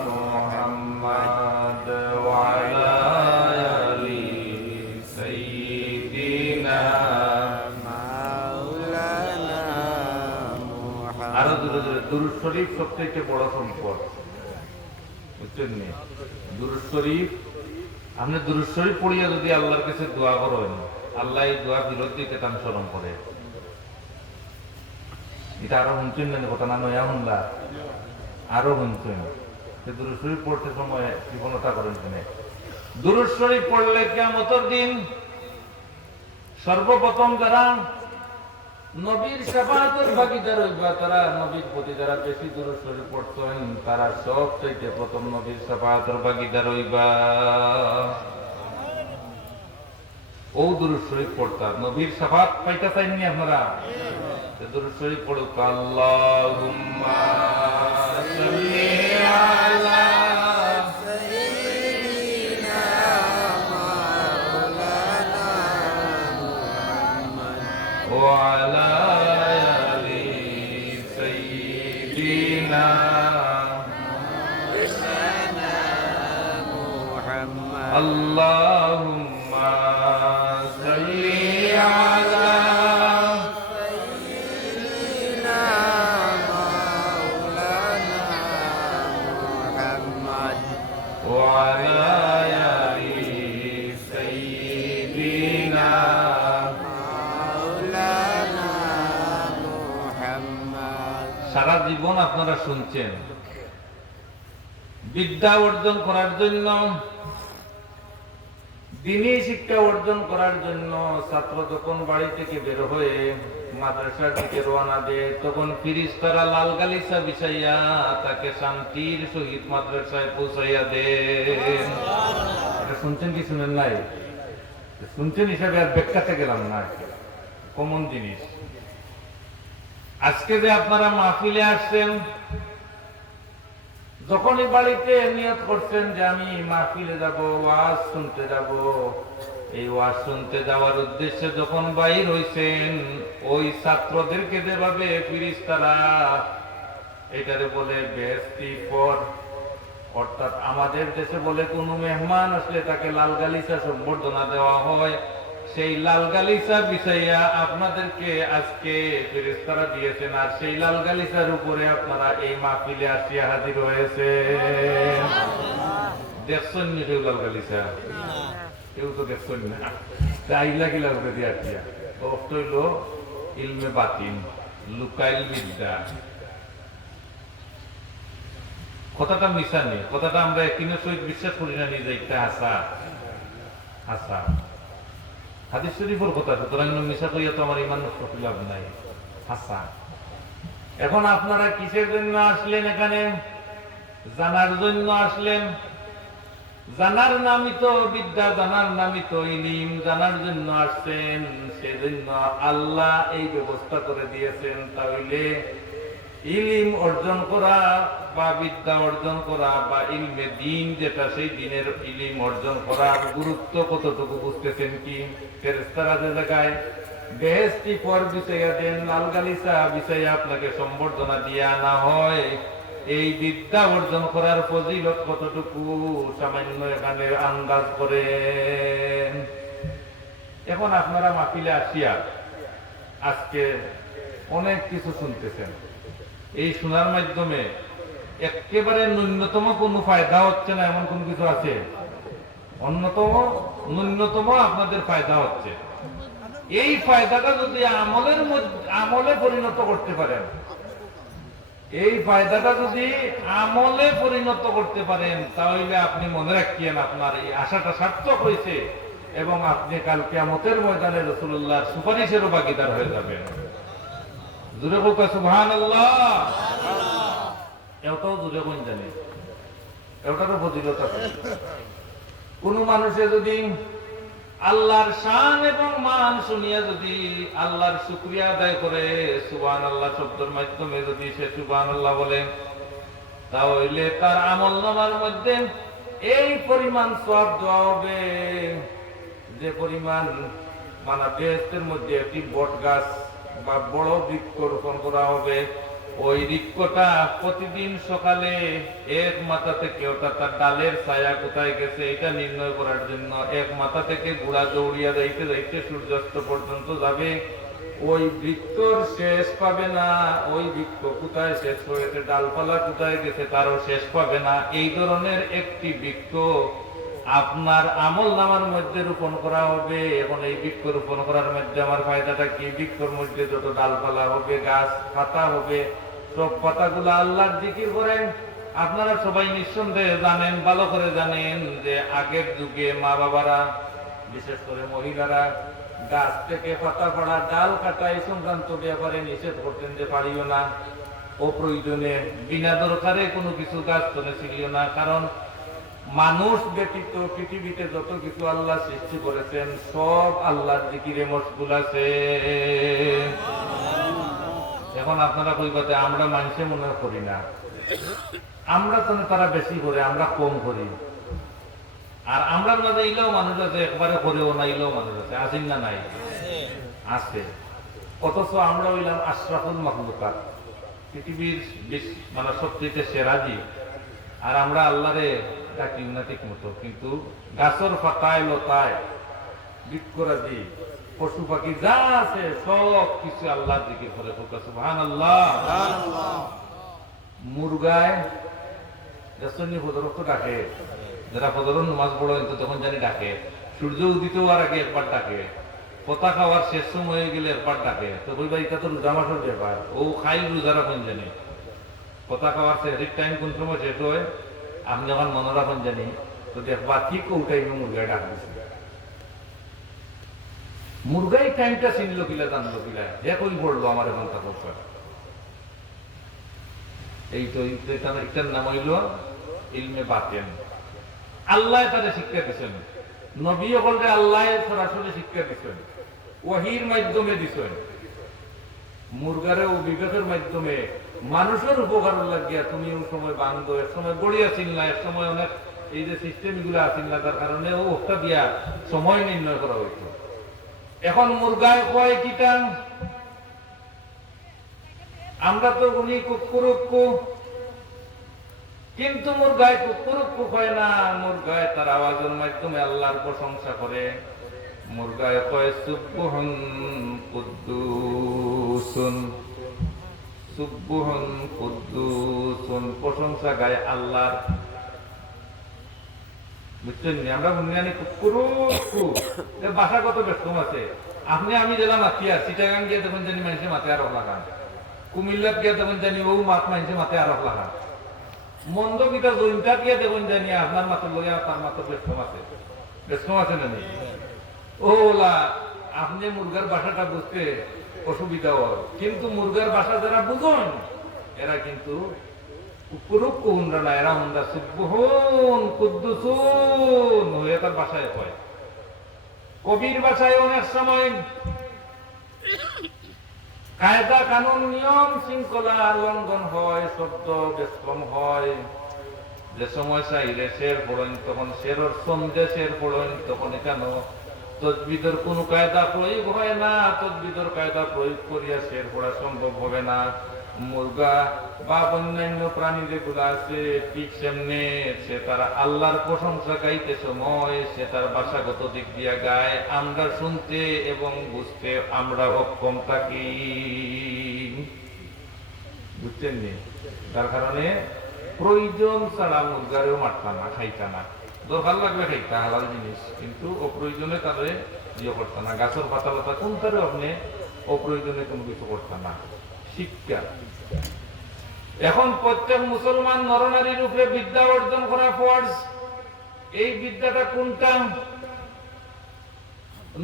মুহাম্মদ ওয়া আলা আলি সাইয়্যিদিনা মাওলানা মুহাম্মদ। আরো জোরে জোরে। দুরূদ শরীফ সবথেকে বড় সম্পদ, বুঝছেন নি? দুরূদ শরীফ, আপনি দুরূদ শরীফ পড়িয়া যদি আল্লাহর কাছে দোয়া করেন, আল্লাহ এই দোয়া বিরোধ দিতে তান স্মরণ করে। এটা আরো শুনছেন না কথা না, নয়া শুনলা আরো শুনছেন। দুরূদ শরীফ পড়তে সময় কৃপণতা করেন কিনে। দুরূদ শরীফ পড়লে কিয়ামতের দিন সর্বপ্রথম যারা নবীর শাফাআতের ভাগীদার হইবা, তারা নবীর প্রতি যারা বেশি দুরূদ শরীফ পড়তেন তারা সবচেয়ে প্রথম নবীর শাফাআতের ভাগীদার হইবা। ও দুরূদ শরীফ পড়তা নবীর শাফাআত পাইতে চাইনি আপনারা? দুরূদ শরীফ পড়ুক। আল্লাহুম্মা সাল্লি আলা সাইয়্যিদিনা মাওলানা মুহাম্মদ ওয়া আলা আলি সাইয়্যিদিনা মুহাম্মদ। আল্লাহুম্মা সাল্লি আলা সাইয়্যিদিনা মাওলানা মুহাম্মদ ওয়া আলা আলি সাইয়্যিদিনা মাওলানা মুহাম্মদ। সারা জীবন আপনারা শুনছেন বিদ্যা অর্জন করার জন্য, দ্বীনি শিক্ষা অর্জন করার জন্য ছাত্র যখন বাড়ি থেকে বের হয়ে মাদ্রাসার দিকে রওনা দেয়, তখন ফেরেশতারা লাল গালিচা বিছাইয়া তাকে শান্তির সহিত মাদ্রাসায় পৌঁছাইয়া দেন। এটা শুনছেন কি শুনেন নাই? শুনছেন হিসাবে আর ব্যাখ্যাতে গেলাম না, কমন জিনিস। আজকে যে আপনারা মাহফিলে আসছেন, যখনই বাড়িতে নিয়ত করছেন যে আমি মাহফিলে যাব, ওয়াজ শুনতে যাব, এই ওয়াজ শুনতে যাওয়ার উদ্দেশ্যে যখন বাইর হইছেন, ওই ছাত্রদেরকে যেভাবে ফেরেশতারা এটারে বলে বেহেশতি পর, অর্থাৎ আমাদের দেশে বলে কোনো মেহমান আসলে তাকে লাল গালিচা সম্বর্ধনা দেওয়া হয়, সেই লাল গালিচা বিছাইয়া আপনাদেরকে আজকে ফেরেশতারা দিয়েছেন, আর সেই লাল গালিচার উপরে আপনারা এই মাহফিলে আসিয়া হাজির হয়েছে। দেখছেন নি কেউ লাল গালিচা? কেউ তো দেখছেন না। তাই লাগিলা করে দিয়ে আসিয়া অর্থ হইল ইলমে বাতিন, লুকাইল বিদ্যা। কথাটা মিশা নেই, কথাটা আমরা একদিনের সহিত বিশ্বাস করি না নিজে একটা আসা আসা হাদিস শরীফের কথা, সুতরাং মিশা কইয়া তো আমার ইমান নষ্ট করে লাভ নাই। আসা এখন আপনারা কিসের জন্য আসলেন এখানে? জানার জন্য আসলেন। জানার নামই তো বিদ্যা, জানার নামই তো ইলিম। জানার জন্য আসছেন, সেজন্য আল্লাহ এই ব্যবস্থা করে দিয়েছেন। তাহলে ইলিম অর্জন করা বা বিদ্যা অর্জন করা বা ইলমে দিন যেটা, সেই দিনের ইলিম অর্জন করার গুরুত্ব কতটুকু বুঝতেছেন কি? ফেরেশতারা যে জায়গায় বেহেশতি পর বিছাইয়া দেন, লাল গালিচা বিছাইয়া আপনাকে সম্বর্ধনা দিয়ে আনা হয়, এই বিদ্যা অর্জন করার ফজিলত কতটুকু সামান্য এখানে আন্দাজ করেন। এখন আপনারা মাহফিলে আসিয়া আজকে অনেক কিছু শুনতেছেন। এই শোনার মাধ্যমে একেবারে ন্যূনতম কোনো ফায়দা হচ্ছে না এমন কোন কিছু আছে? ন্যূনতম আপনাদের ফায়দা হচ্ছে। এই ফায়দাটা যদি আমলে পরিণত করতে পারেন, এই ফায়দাটা যদি আমলে পরিণত করতে পারেন, তাহলে আপনি মনে রাখিয়েন আপনার এই আশাটা সার্থক হয়েছে এবং আপনি কাল কিয়ামতের ময়দানে রাসূলুল্লাহর সুপারিশেরও ভাগীদার হয়ে যাবেন। জোরে হোক সুবহানাল্লাহ। এটাও জোরে কোন জানে, এটারও ফজিলত আছে। কোন মানুষে যদি আল্লাহর শান এবং মান শুনিয়া যদি আল্লাহর শুকরিয়া আদায় করে, সুবহানাল্লাহ শব্দের মাধ্যমে যদি সে সুবহানাল্লাহ বলে, তাহলে তার আমলনামার মধ্যে এই পরিমাণ সওয়াব দেওয়া হবে যে পরিমাণ মানে বেহেশতের মধ্যে একটি বট গাছ বা বড় বৃক্ষ রোপণ করা হবে। ওই বৃক্ষটা প্রতিদিন সকালে এক মাথা থেকে, অর্থাৎ তার ডালের ছায়া কোথায় গেছে এটা নির্ণয় করার জন্য এক মাথা থেকে ঘোড়া দৌড়িয়া যাইতে যাইতে সূর্যাস্ত পর্যন্ত যাবে। ওই বৃক্ষর শেষ পাবে না, ওই বৃক্ষ কোথায় শেষ হয়েছে, ডালপালা কোথায় গেছে তারও শেষ পাবে না। এই ধরনের একটি বৃক্ষ আপনার আমল নামার মধ্যে রোপণ করা হবে। এখন এই বৃক্ষ রোপণ করার মধ্যে আমার ফায়দাটা কি? বৃক্ষর মধ্যে যত ডালপালা হবে, গাছ পাতা হবে, সব পাতাগুলো আল্লাহর জিকির করেন। আপনারা সবাই নিঃসন্দেহে জানেন, ভালো করে জানেন যে আগের যুগে মা বাবারা, বিশেষ করে মহিলারা, গাছ থেকে পাতা পড়া, ডাল কাটা এই সংক্রান্ত ব্যাপারে নিষেধ করতেন যে পারিও না। অপ্রয়োজনে বিনা দরকারে কোনো কিছু গাছ তোলে ছিল না। কারণ মানুষ ব্যতীত পৃথিবীতে যত কিছু আল্লাহ সৃষ্টি করেছেন সব আল্লাহর জিকিরে মশগুল আছে। এখন আপনারা কইবাতে আমরা মানুষে মনে করি না, আমরা তো তারা বেশি করে, আমরা কম করি। আর আমরা মাঝে ইলেও মানুষ আছে, একবারে করেও না ইলেও মানুষ আছে, আসেন না? নাই, আছে। অথচ আমরা হইলাম আশরাফুল মাখলুকাত, পৃথিবীর মানে সবচেয়ে সেরা জীব। আর আমরা আল্লাহরে ডাকি না ঠিক মতো, কিন্তু গাছের পাতায় লতায় বৃক্ষরাজি পশু পাখি যা আছে সব কিছু আল্লাহর জিকির করে। সুবহানাল্লাহ। মুরগায় ফজর ডাকে, যারা ফজরের নামাজ পড়ো তখন জানি ডাকে, সূর্য উদিত হওয়ার আগে একবার ডাকে, কথা খাওয়ার শেষ সময় হয়ে গেলে একবার ডাকে। তো বলবা এটা তো রোজা মাসের ব্যাপার, ও খাই রোজারা কোন জানি, কথা খাওয়ার শেষ টাইম কোন সময় শেষ হয় আপনি যখন মনে রাখুন জানি, তো দেখবা ঠিক ও টাইমে মুরগায় ডাক দিচ্ছে। মুরগাই টাইমটা চিনলো কিলা, জানলো কিলা, যে কই পড়লো আমার এখন তা করতে। এই তো এটার নাম হইল ইলমে বাতেন। আল্লাহ তাদের শিক্ষা দিচ্ছেন, নবী বলতে আল্লাহ সরাসরি শিক্ষা দিচ্ছেন, ওয়াহির মাধ্যমে দিচ্ছেন। মুরগারে ও বিবেকের মাধ্যমে মানুষের উপকার লাগিয়া তুমি ওই সময় বান্ধব, এক সময় গড়িয়া চিনলা, এক সময় অনেক এই যে সিস্টেম গুলো আসিল না, তার কারণে ও ওটা দিয়া সময় নির্ণয় করা হইত। এখন মুরগায় কয় কিটা, আমরা তো উনি কুকুরুক্কু, কিন্তু মুরগায় কুকুরুক্কু কয় না। মুরগায় তার আওয়াজের মাধ্যমে আল্লাহর প্রশংসা করে, মুরগায় কয় সুবহুন কুদ্দুসুন, সুবহুন কুদ্দুসুন, প্রশংসা গায় আল্লাহর। বুঝছেন নি? আমরা বুনিয়ানি কুকুরু ভাষাগত ব্যস্তম আছে। আপনি আমি গেলাম আতিয়া চিটাগাং গিয়ে দেখুন জানি মানুষের মাথায় আরব লাগান, কুমিল্লাত গিয়ে দেখুন জানি ও মাত মানুষের মাথায় আরব লাগান, মন্দ গীতা জৈনটা গিয়ে দেখুন জানি আপনার মাথার লগে তার মাথার ব্যস্তম আছে। ব্যস্তম আছে না নি? ওলা আপনি মুরগার ভাষাটা বুঝতে অসুবিধা হয়, কিন্তু মুরগার ভাষা যারা বুঝুন এরা কিন্তু কুকুরুক কুহুনরা না, এরা হুন্দা সুবহুন কুদ্দুসুন হয়ে তার ভাষায় হয়। কবির ভাষায় অনেক সময় কায়দা কানুন নিয়ম শৃঙ্খলা লঙ্ঘন হয়, শব্দ ব্যস্তম হয়। যে সময় চাইলে শের পড়েন তখন শেরর সন্ধে শের পড়েন তখন কেন তজবিদের কোন কায়দা প্রয়োগ হয় না, তজবিদের কায়দা প্রয়োগ করিয়া শের পড়া সম্ভব হবে না। মুরগা বা অন্যান্য প্রাণী যেগুলো আছে ঠিক সেমনে সে তারা আল্লাহর প্রশংসা গাইতে সময় সে তার ভাষাগত দিক দিয়া গায়, আমরা শুনতে এবং বুঝতে আমরা অক্ষম থাকি। বুঝছেন নি? তার কারণে প্রয়োজন ছাড়া মুরগারেও মারতা না, খাইতা না। দরকার লাগবে খাইতা হালাল জিনিস, কিন্তু অপ্রয়োজনে তাদের ইয়ে করতা না। গাছের পাতা লতা কোনটারে আপনি অপ্রয়োজনে কোনো কিছু করতা না। শিক্ষা এখন প্রত্যেক মুসলমান নরনারীর উপরে বিদ্যা অর্জন করা ফরজ। এই বিদ্যাটা কোনটা?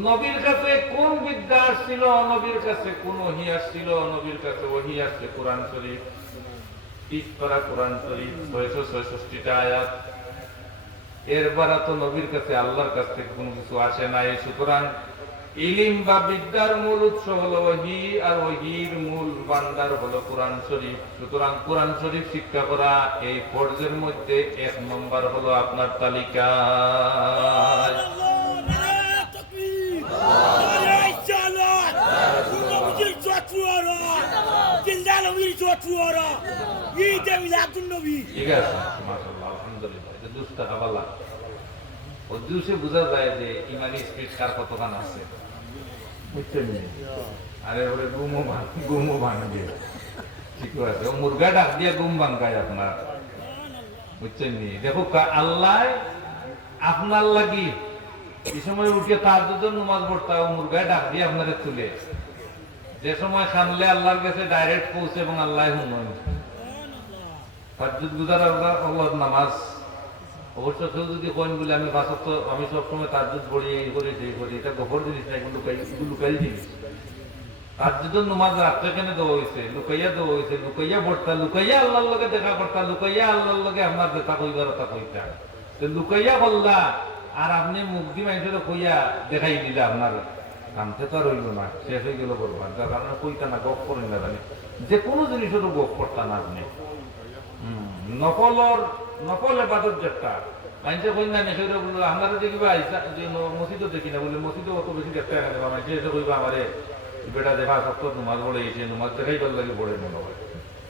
নবীর কাছে কোন বিদ্যা আসছিল? নবীর কাছে কোন ওহী আসছিল? নবীর কাছে ওহী আসছে কোরআন শরীফ, 30 পারা কোরআন শরীফ, 666টা আয়াত। এর বারা তো নবীর কাছে আল্লাহর কাছ থেকে কোনো কিছু আসে নাই। সুতরাং ইলিম বা বিদ্যার মূল উৎস হলো ওহী, আর ওহীর মূল ভান্ডার হলো কোরআন শরীফ। সুতরাং কোরআন শরীফ শিক্ষা করা এই ফরজের মধ্যে 1 নম্বর হলো আপনার তালিকা। ঠিক আছে, মাশাআল্লাহ, আলহামদুলিল্লাহ। এটা দুষ্টা হাবালা ও দুষে বোঝা যায় যে ইমানি স্পিরিট কার কতখান আছে। বুঝছেন? আরে ওরে গুমও ভাঙবে, ঠিক আছে। ও মুরগা ডাক দিয়ে গুম ভাঙায় আপনার। বুঝছেন নি? দেখো আল্লাহ আপনার লাগি এই সময় উঠে তার দুজন নামাজ পড়তা, ও মুরগায় ডাক দিয়ে আপনারে তুলে যে সময় খানলে আল্লাহর কাছে ডাইরেক্ট পৌঁছে এবং আল্লাহ হুনন তাজ্জুদ গুজার আল্লাহর নামাজ। অবশ্য কেউ যদি কইন বলে আমি সবসময় তাজ্জুদ পড়ি, এই করি সেই করি, এটা গোপর জিনিস না, কিন্তু লুকাই জিনিস। তাজ্জুদের নামাজ রাত্রে কেন দেওয়া হয়েছে? লুকাইয়া দেওয়া হয়েছে। লুকাইয়া পড়তা, লুকাইয়া আল্লাহর লগে দেখা করতা, লুকাইয়া আল্লাহর লগে আপনার দেখা কইবার কথা কইতা। লুকাইয়া বললা আর আপনি মুখ দি মানুষের কইয়া দেখাই দিলে আপনার নামতে তো আর রইল না, শেষ হয়ে গেল বলবার। যার কারণে কইতা না, গপ করেন না, জানি যে কোনো জিনিসেরও গপ করতা না আপনি। নকল এবাদত যেটা মানুষের কই না নেশে বললো আপনারা দেখিবা মসজিদও দেখি না, বলে মসজিদও অত বেশি দেখতে না দেবা মানুষ এসে কইবা আমারে বেটা দেখা সপ্তাহ নমাজ পড়ে এসে নমাজ দেখাই ভাল লাগে পড়ে মনে হয়।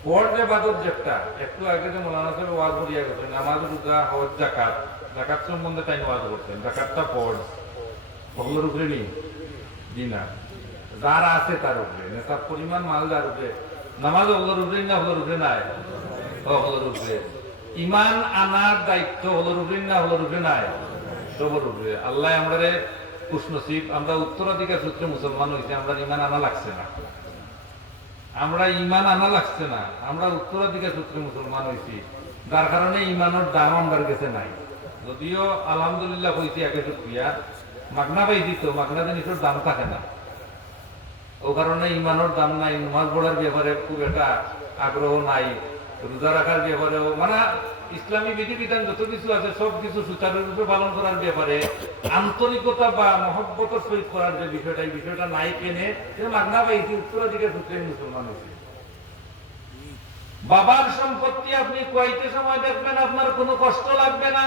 পড় এবাদত যেটা একটু আগে যে মৌলানা সাহেব ওয়াজ করিয়া গেছেন নামাজ, রোজা, হজ, জাকাত। জাকাত সম্বন্ধে তাই ওয়াজ করছেন। জাকাতটা পড় ওগুলোর উপরে নি জি না, যার আছে তার উপরে, নেশার পরিমাণ মাল যার উপরে। নামাজ ওগুলোর উপরে না, ওগুলোর উপরে নাই, ওগুলোর উপরে। ইমান আনার দায়িত্ব হলোর উপরে না, হলোর উপরে নাই, সবর উপরে। আল্লাহ আমাদের খুশনসিব, আমরা উত্তরাধিকার সূত্রে মুসলমান হয়েছি, আমরা ইমান আনা লাগছে না, আমরা ইমান আনা লাগছে না, আমরা উত্তরাধিকার সূত্রে মুসলমান হয়েছি। যার কারণে ইমানের দাম আমার কাছে নাই। যদিও আলহামদুলিল্লাহ হয়েছি একে শুক্রিয়া, মাগনা পাই দিত, মাগনা জিনিসের দাম থাকে না, ও কারণে ইমানের দাম নাই। নামাজ পড়ার ব্যাপারে খুব একটা আগ্রহ নাই, রোজা রাখার ব্যাপারেও মানে ইসলামী বিধিবিধান যত কিছু আছে সব কিছু সুচারুরূপে পালন করার ব্যাপারে আন্তরিকতা বা মহব্বতের সহিত করার যে বিষয়টা, এই বিষয়টা নাই কেনে মাগনা পাইছি, উত্তরাধিকার সূত্রে মুসলমান হয়েছে। বাবার সম্পত্তি আপনি কয়তে সময় দেখবেন, আপনার কোনো কষ্ট লাগবে না।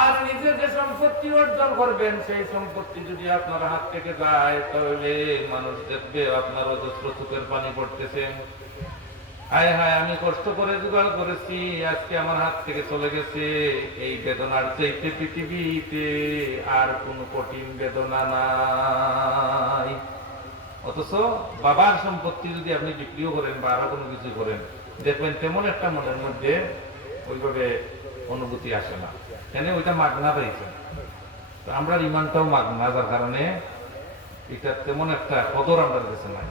আর নিজে যে সম্পত্তি অর্জন করবেন সেই সম্পত্তি যদি আপনার হাত থেকে যায় তাহলে মানুষ দেখবে আপনার অজস্র চোখের পানি পড়তেছে। হায় হায়, আমি কষ্ট করে জোগাড় করেছি, আজকে আমার হাত থেকে চলে গেছে। এই বেদনার চাইতে পৃথিবীতে আর কোন কঠিন বেদনা নাই। অথচ বাবার সম্পত্তি যদি আপনি বিক্রিও করেন বা আরো কোনো কিছু করেন, দেখবেন তেমন একটা মনের মধ্যে ওইভাবে অনুভূতি আসে না। কেন? ওইটা মাগনা পাইছেন। তো আমরা ইমানটাও মাগনা, যার কারণে এটা তেমন একটা কদর আমরা কাছে নাই।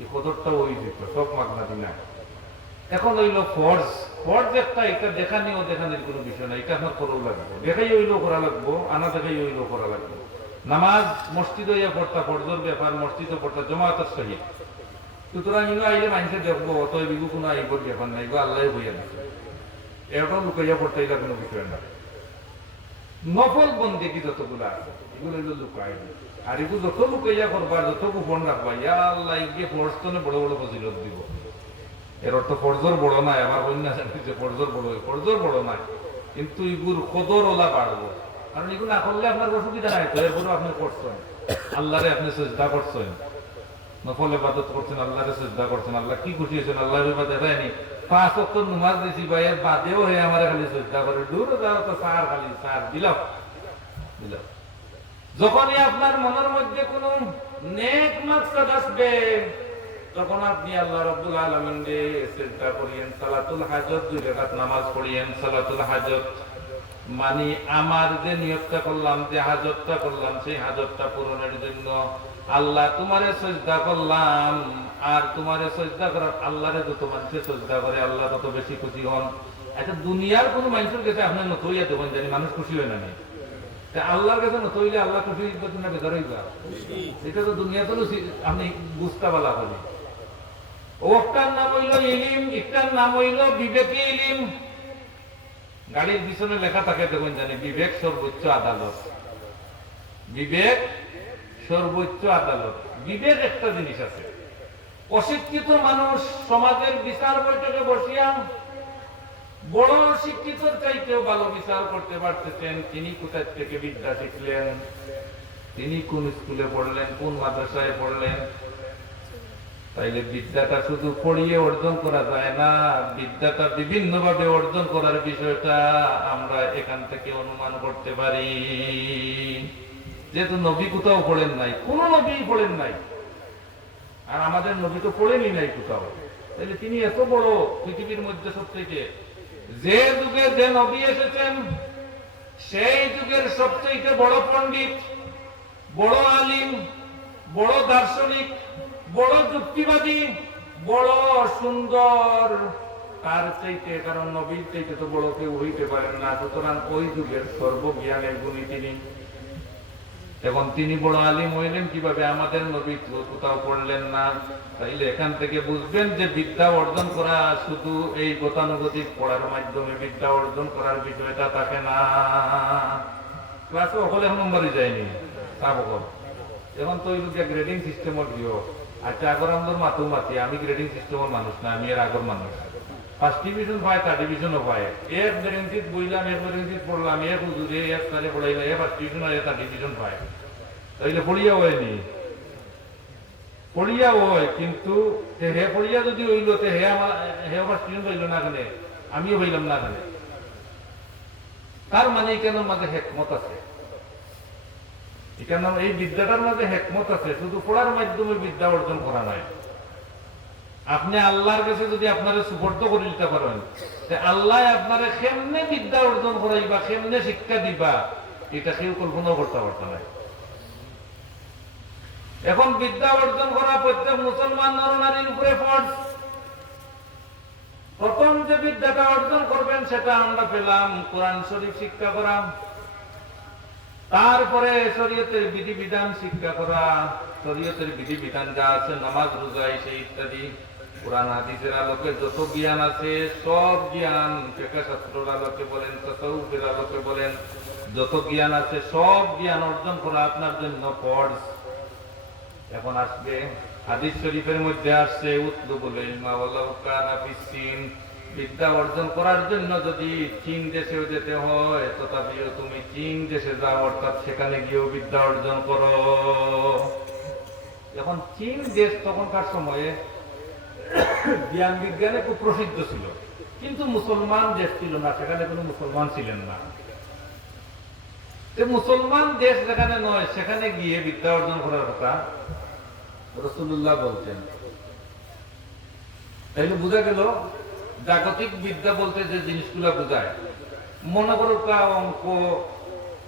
এই কদরটা ওই দিত, সব মাগনা দিনা। এখন হইলো ফর্জ। ফর্জ একটা, এটা দেখানিও দেখানির কোনো বিষয় নাই, এটা আপনার করাও লাগবে। দেখাই হইলেও করা লাগবো, আনা দেখাই হইলেও করা লাগবে। নামাজ মসজিদ হইয়া পড়তা ফর্জর ব্যাপার, মসজিদও পড়তা জমাতের সহিত। সুতরাং ইনো আইলে মানুষে দেখবো, অতএব বিগু কোনো আইবর ব্যাপার নাই, আল্লাহ হইয়া দিচ্ছে। এটাও লুকাইয়া পড়তে এটা কোনো বিষয় না। নফল বন্দেগী যতগুলো আছে এগুলো হইলো লুকাই, আর এগুলো যত লুকাইয়া করবার, যত গোপন রাখবা, ইয়া আল্লাহ গিয়ে ফর্জনে বড় বড় ফজিলত দিব। এর অর্থ ফর্জর বড় নাই, আমার কন্যা জানি যে ফর্জর বড়, ফর্জর বড় নাই, কিন্তু এগুর কদর ওলা বাড়বো। কারণ এগুলো না করলে আপনার অসুবিধা নাই তো, এরপরেও আপনি করছেন, আল্লাহরে আপনি চেষ্টা করছেন, নফল ইবাদত করছেন, আল্লাহরে চেষ্টা করছেন, আল্লাহ কি খুশি হয়েছেন, আল্লাহর ইবাদত দেয়নি। 5 ওয়াক্ত নামাজ দিছি ভাই, এর বাদেও হে আমার খালি চেষ্টা করে, দূর যাও তো সার, খালি সার দিলাম দিলাম। যখনই আপনার মনের মধ্যে কোন নেক মাকসাদ আসবে, তখন আপনি আল্লাহ রাব্বুল আলামিনকে সিজদা করিয়েন, সালাতুল হাজত 2 রাকাত নামাজ পড়িয়েন। সালাতুল হাজত মানে আমার যে নিয়তটা করলাম, যে হাজতটা করলাম, সেই হাজতটা পূরণের জন্য আল্লাহ তোমারে সিজদা করলাম। আর তোমারে সিজদা করার, আল্লাহরে যত মানুষে সিজদা করে আল্লাহ তত বেশি খুশি হন। এটা দুনিয়ার কোন মানুষের কাছে আপনি নতইয়া দেবেন, জানি মানুষ খুশি হয় না। আল্লাহর কাছে নতইলে আল্লাহ খুশি হইবা না বেজার হইবা, এটা তো দুনিয়াতে আপনি বুঝতে পারা করি। ওটার নাম হইল ইলিম, একটার নাম হইল বিবেকী ইলিম। গাড়ির পিছনে লেখা থাকে দেখুন, জানি বিবেক সর্বোচ্চ আদালত। বিবেক সর্বোচ্চ আদালত। বিবেক একটা জিনিস আছে। অশিক্ষিত মানুষ সমাজের বিচার বৈঠকে বসিয়া বড় শিক্ষিত চাইতেও ভালো বিচার করতে পারতেছেন। তিনি কোথা থেকে বিদ্যা শিখলেন, তিনি কোন স্কুলে পড়লেন, কোন মাদ্রাসায় পড়লেন। তাইলে বিদ্যাটা শুধু পড়িয়ে অর্জন করা যায় না, বিদ্যাটা বিভিন্ন ভাবে অর্জন করার বিষয়টা আমরা এখান থেকে অনুমান করতে পারি। যেহেতু নবী কোথাও পড়েন নাই, কোন নবী পড়েন নাই, আর আমাদের নবী তো পড়েনি নাই কোথাও, তাহলে তিনি এত বড় পৃথিবীর মধ্যে সব থেকে, যে যুগে যে নবী এসেছেন সেই যুগের সবচেয়ে বড় পণ্ডিত, বড় আলিম, বড় দার্শনিক, বড় যুক্তিবাদী, বড় সুন্দর, তার চাইতে, কারণ নবীর চাইতে তো বড় কেউ হইতে পারেন না। সুতরাং ওই যুগের সর্বজ্ঞানের গুণী তিনি। এখন তিনি বড় আলিম হইলেন কিভাবে? আমাদের নবী কোথাও পড়লেন না। তাইলে এখান থেকে বুঝবেন যে বিদ্যা অর্জন করা শুধু এই গতানুগতিক পড়ার মাধ্যমে বিদ্যা অর্জন করার বিষয়টা থাকে না। ক্লাসে সকলে এখন নম্বরই যায়নি, এখন তো ওই লোকে গ্রেডিং সিস্টেমর দিও। আচ্ছা, আগর আমাদের মাতেও মাতি, আমি গ্রেডিং সিস্টেমের মানুষ না, আমি এর আগর মানুষ। 1st ডিভিশন পায়, 3rd ডিভিশনও পায়। এক বেরেন্সিত বইলাম, এক বেরেন্সিত পড়লাম, এক হুজুরে এক সালে পড়াইলাম, 1st ডিভিশন আর 3rd ডিভিশন পায়। তাইলে পড়িয়া হয়নি, পড়িয়া হয়, কিন্তু হে পড়িয়া যদি হইল হে আমার, হে 1st ডিভিশন পাইল না, কেন আমিও পাইলাম না, কেন? তার মানে কেন মাঝে হেকমত আছে, এখানে এই বিদ্যাটার মাঝে হেকমত আছে। শুধু পড়ার মাধ্যমে বিদ্যা অর্জন করা নয়। আপনি আল্লাহর কাছে যদি আপনারা সুপর্দ করে দিতে পারেন, আল্লাহ আপনারা কেমনে বিদ্যা অর্জন করাইবা, কেমনে শিক্ষা দিবা, এটা কেউ কল্পনাও করতে পারত না। এখন বিদ্যা অর্জন করা প্রত্যেক মুসলমান নরনারীর উপরে ফরজ। প্রথম যে বিদ্যাটা অর্জন করবেন সেটা আমরা পেলাম কোরআন শরীফ শিক্ষা করা, তারপরে শরীয়তের বিধিবিধান শিক্ষা করা। শরীয়তের বিধিবিধান যা আছে, নামাজ, রোজা, সেই ইত্যাদি, কোরআন হাদিসের আলোকে যত জ্ঞান আছে সব জ্ঞান, ফিকহ শাস্ত্রের আলোকে বলেন, তাসাউফের আলোকে বলেন, যত জ্ঞান আছে সব জ্ঞান অর্জন করা আপনার জন্য ফরজ। এখন আসবে হাদিস শরীফের মধ্যে আসছে উতলুবুল ইলমা ওয়ালাউ কানা ফিস-সিন, বিদ্যা অর্জন করার জন্য যদি চীন দেশেও যেতে হয় তথাপিও তুমি চীন দেশে যাও, অর্থাৎ সেখানে গিয়েও বিদ্যা অর্জন করো। এখন চীন দেশ তখনকার সময়ে জ্ঞান বিজ্ঞানে খুব প্রসিদ্ধ ছিল, কিন্তু মুসলমান দেশ ছিল না, সেখানে কোনো মুসলমান ছিলেন না। মুসলমান দেশ যেখানে নয় সেখানে গিয়ে বিদ্যা অর্জন করার কথা রাসূলুল্লাহ বলতেন। তাইলে বোঝা গেল জাগতিক বিদ্যা বলতে যে জিনিসগুলো বোঝায়, মনে করো অঙ্ক,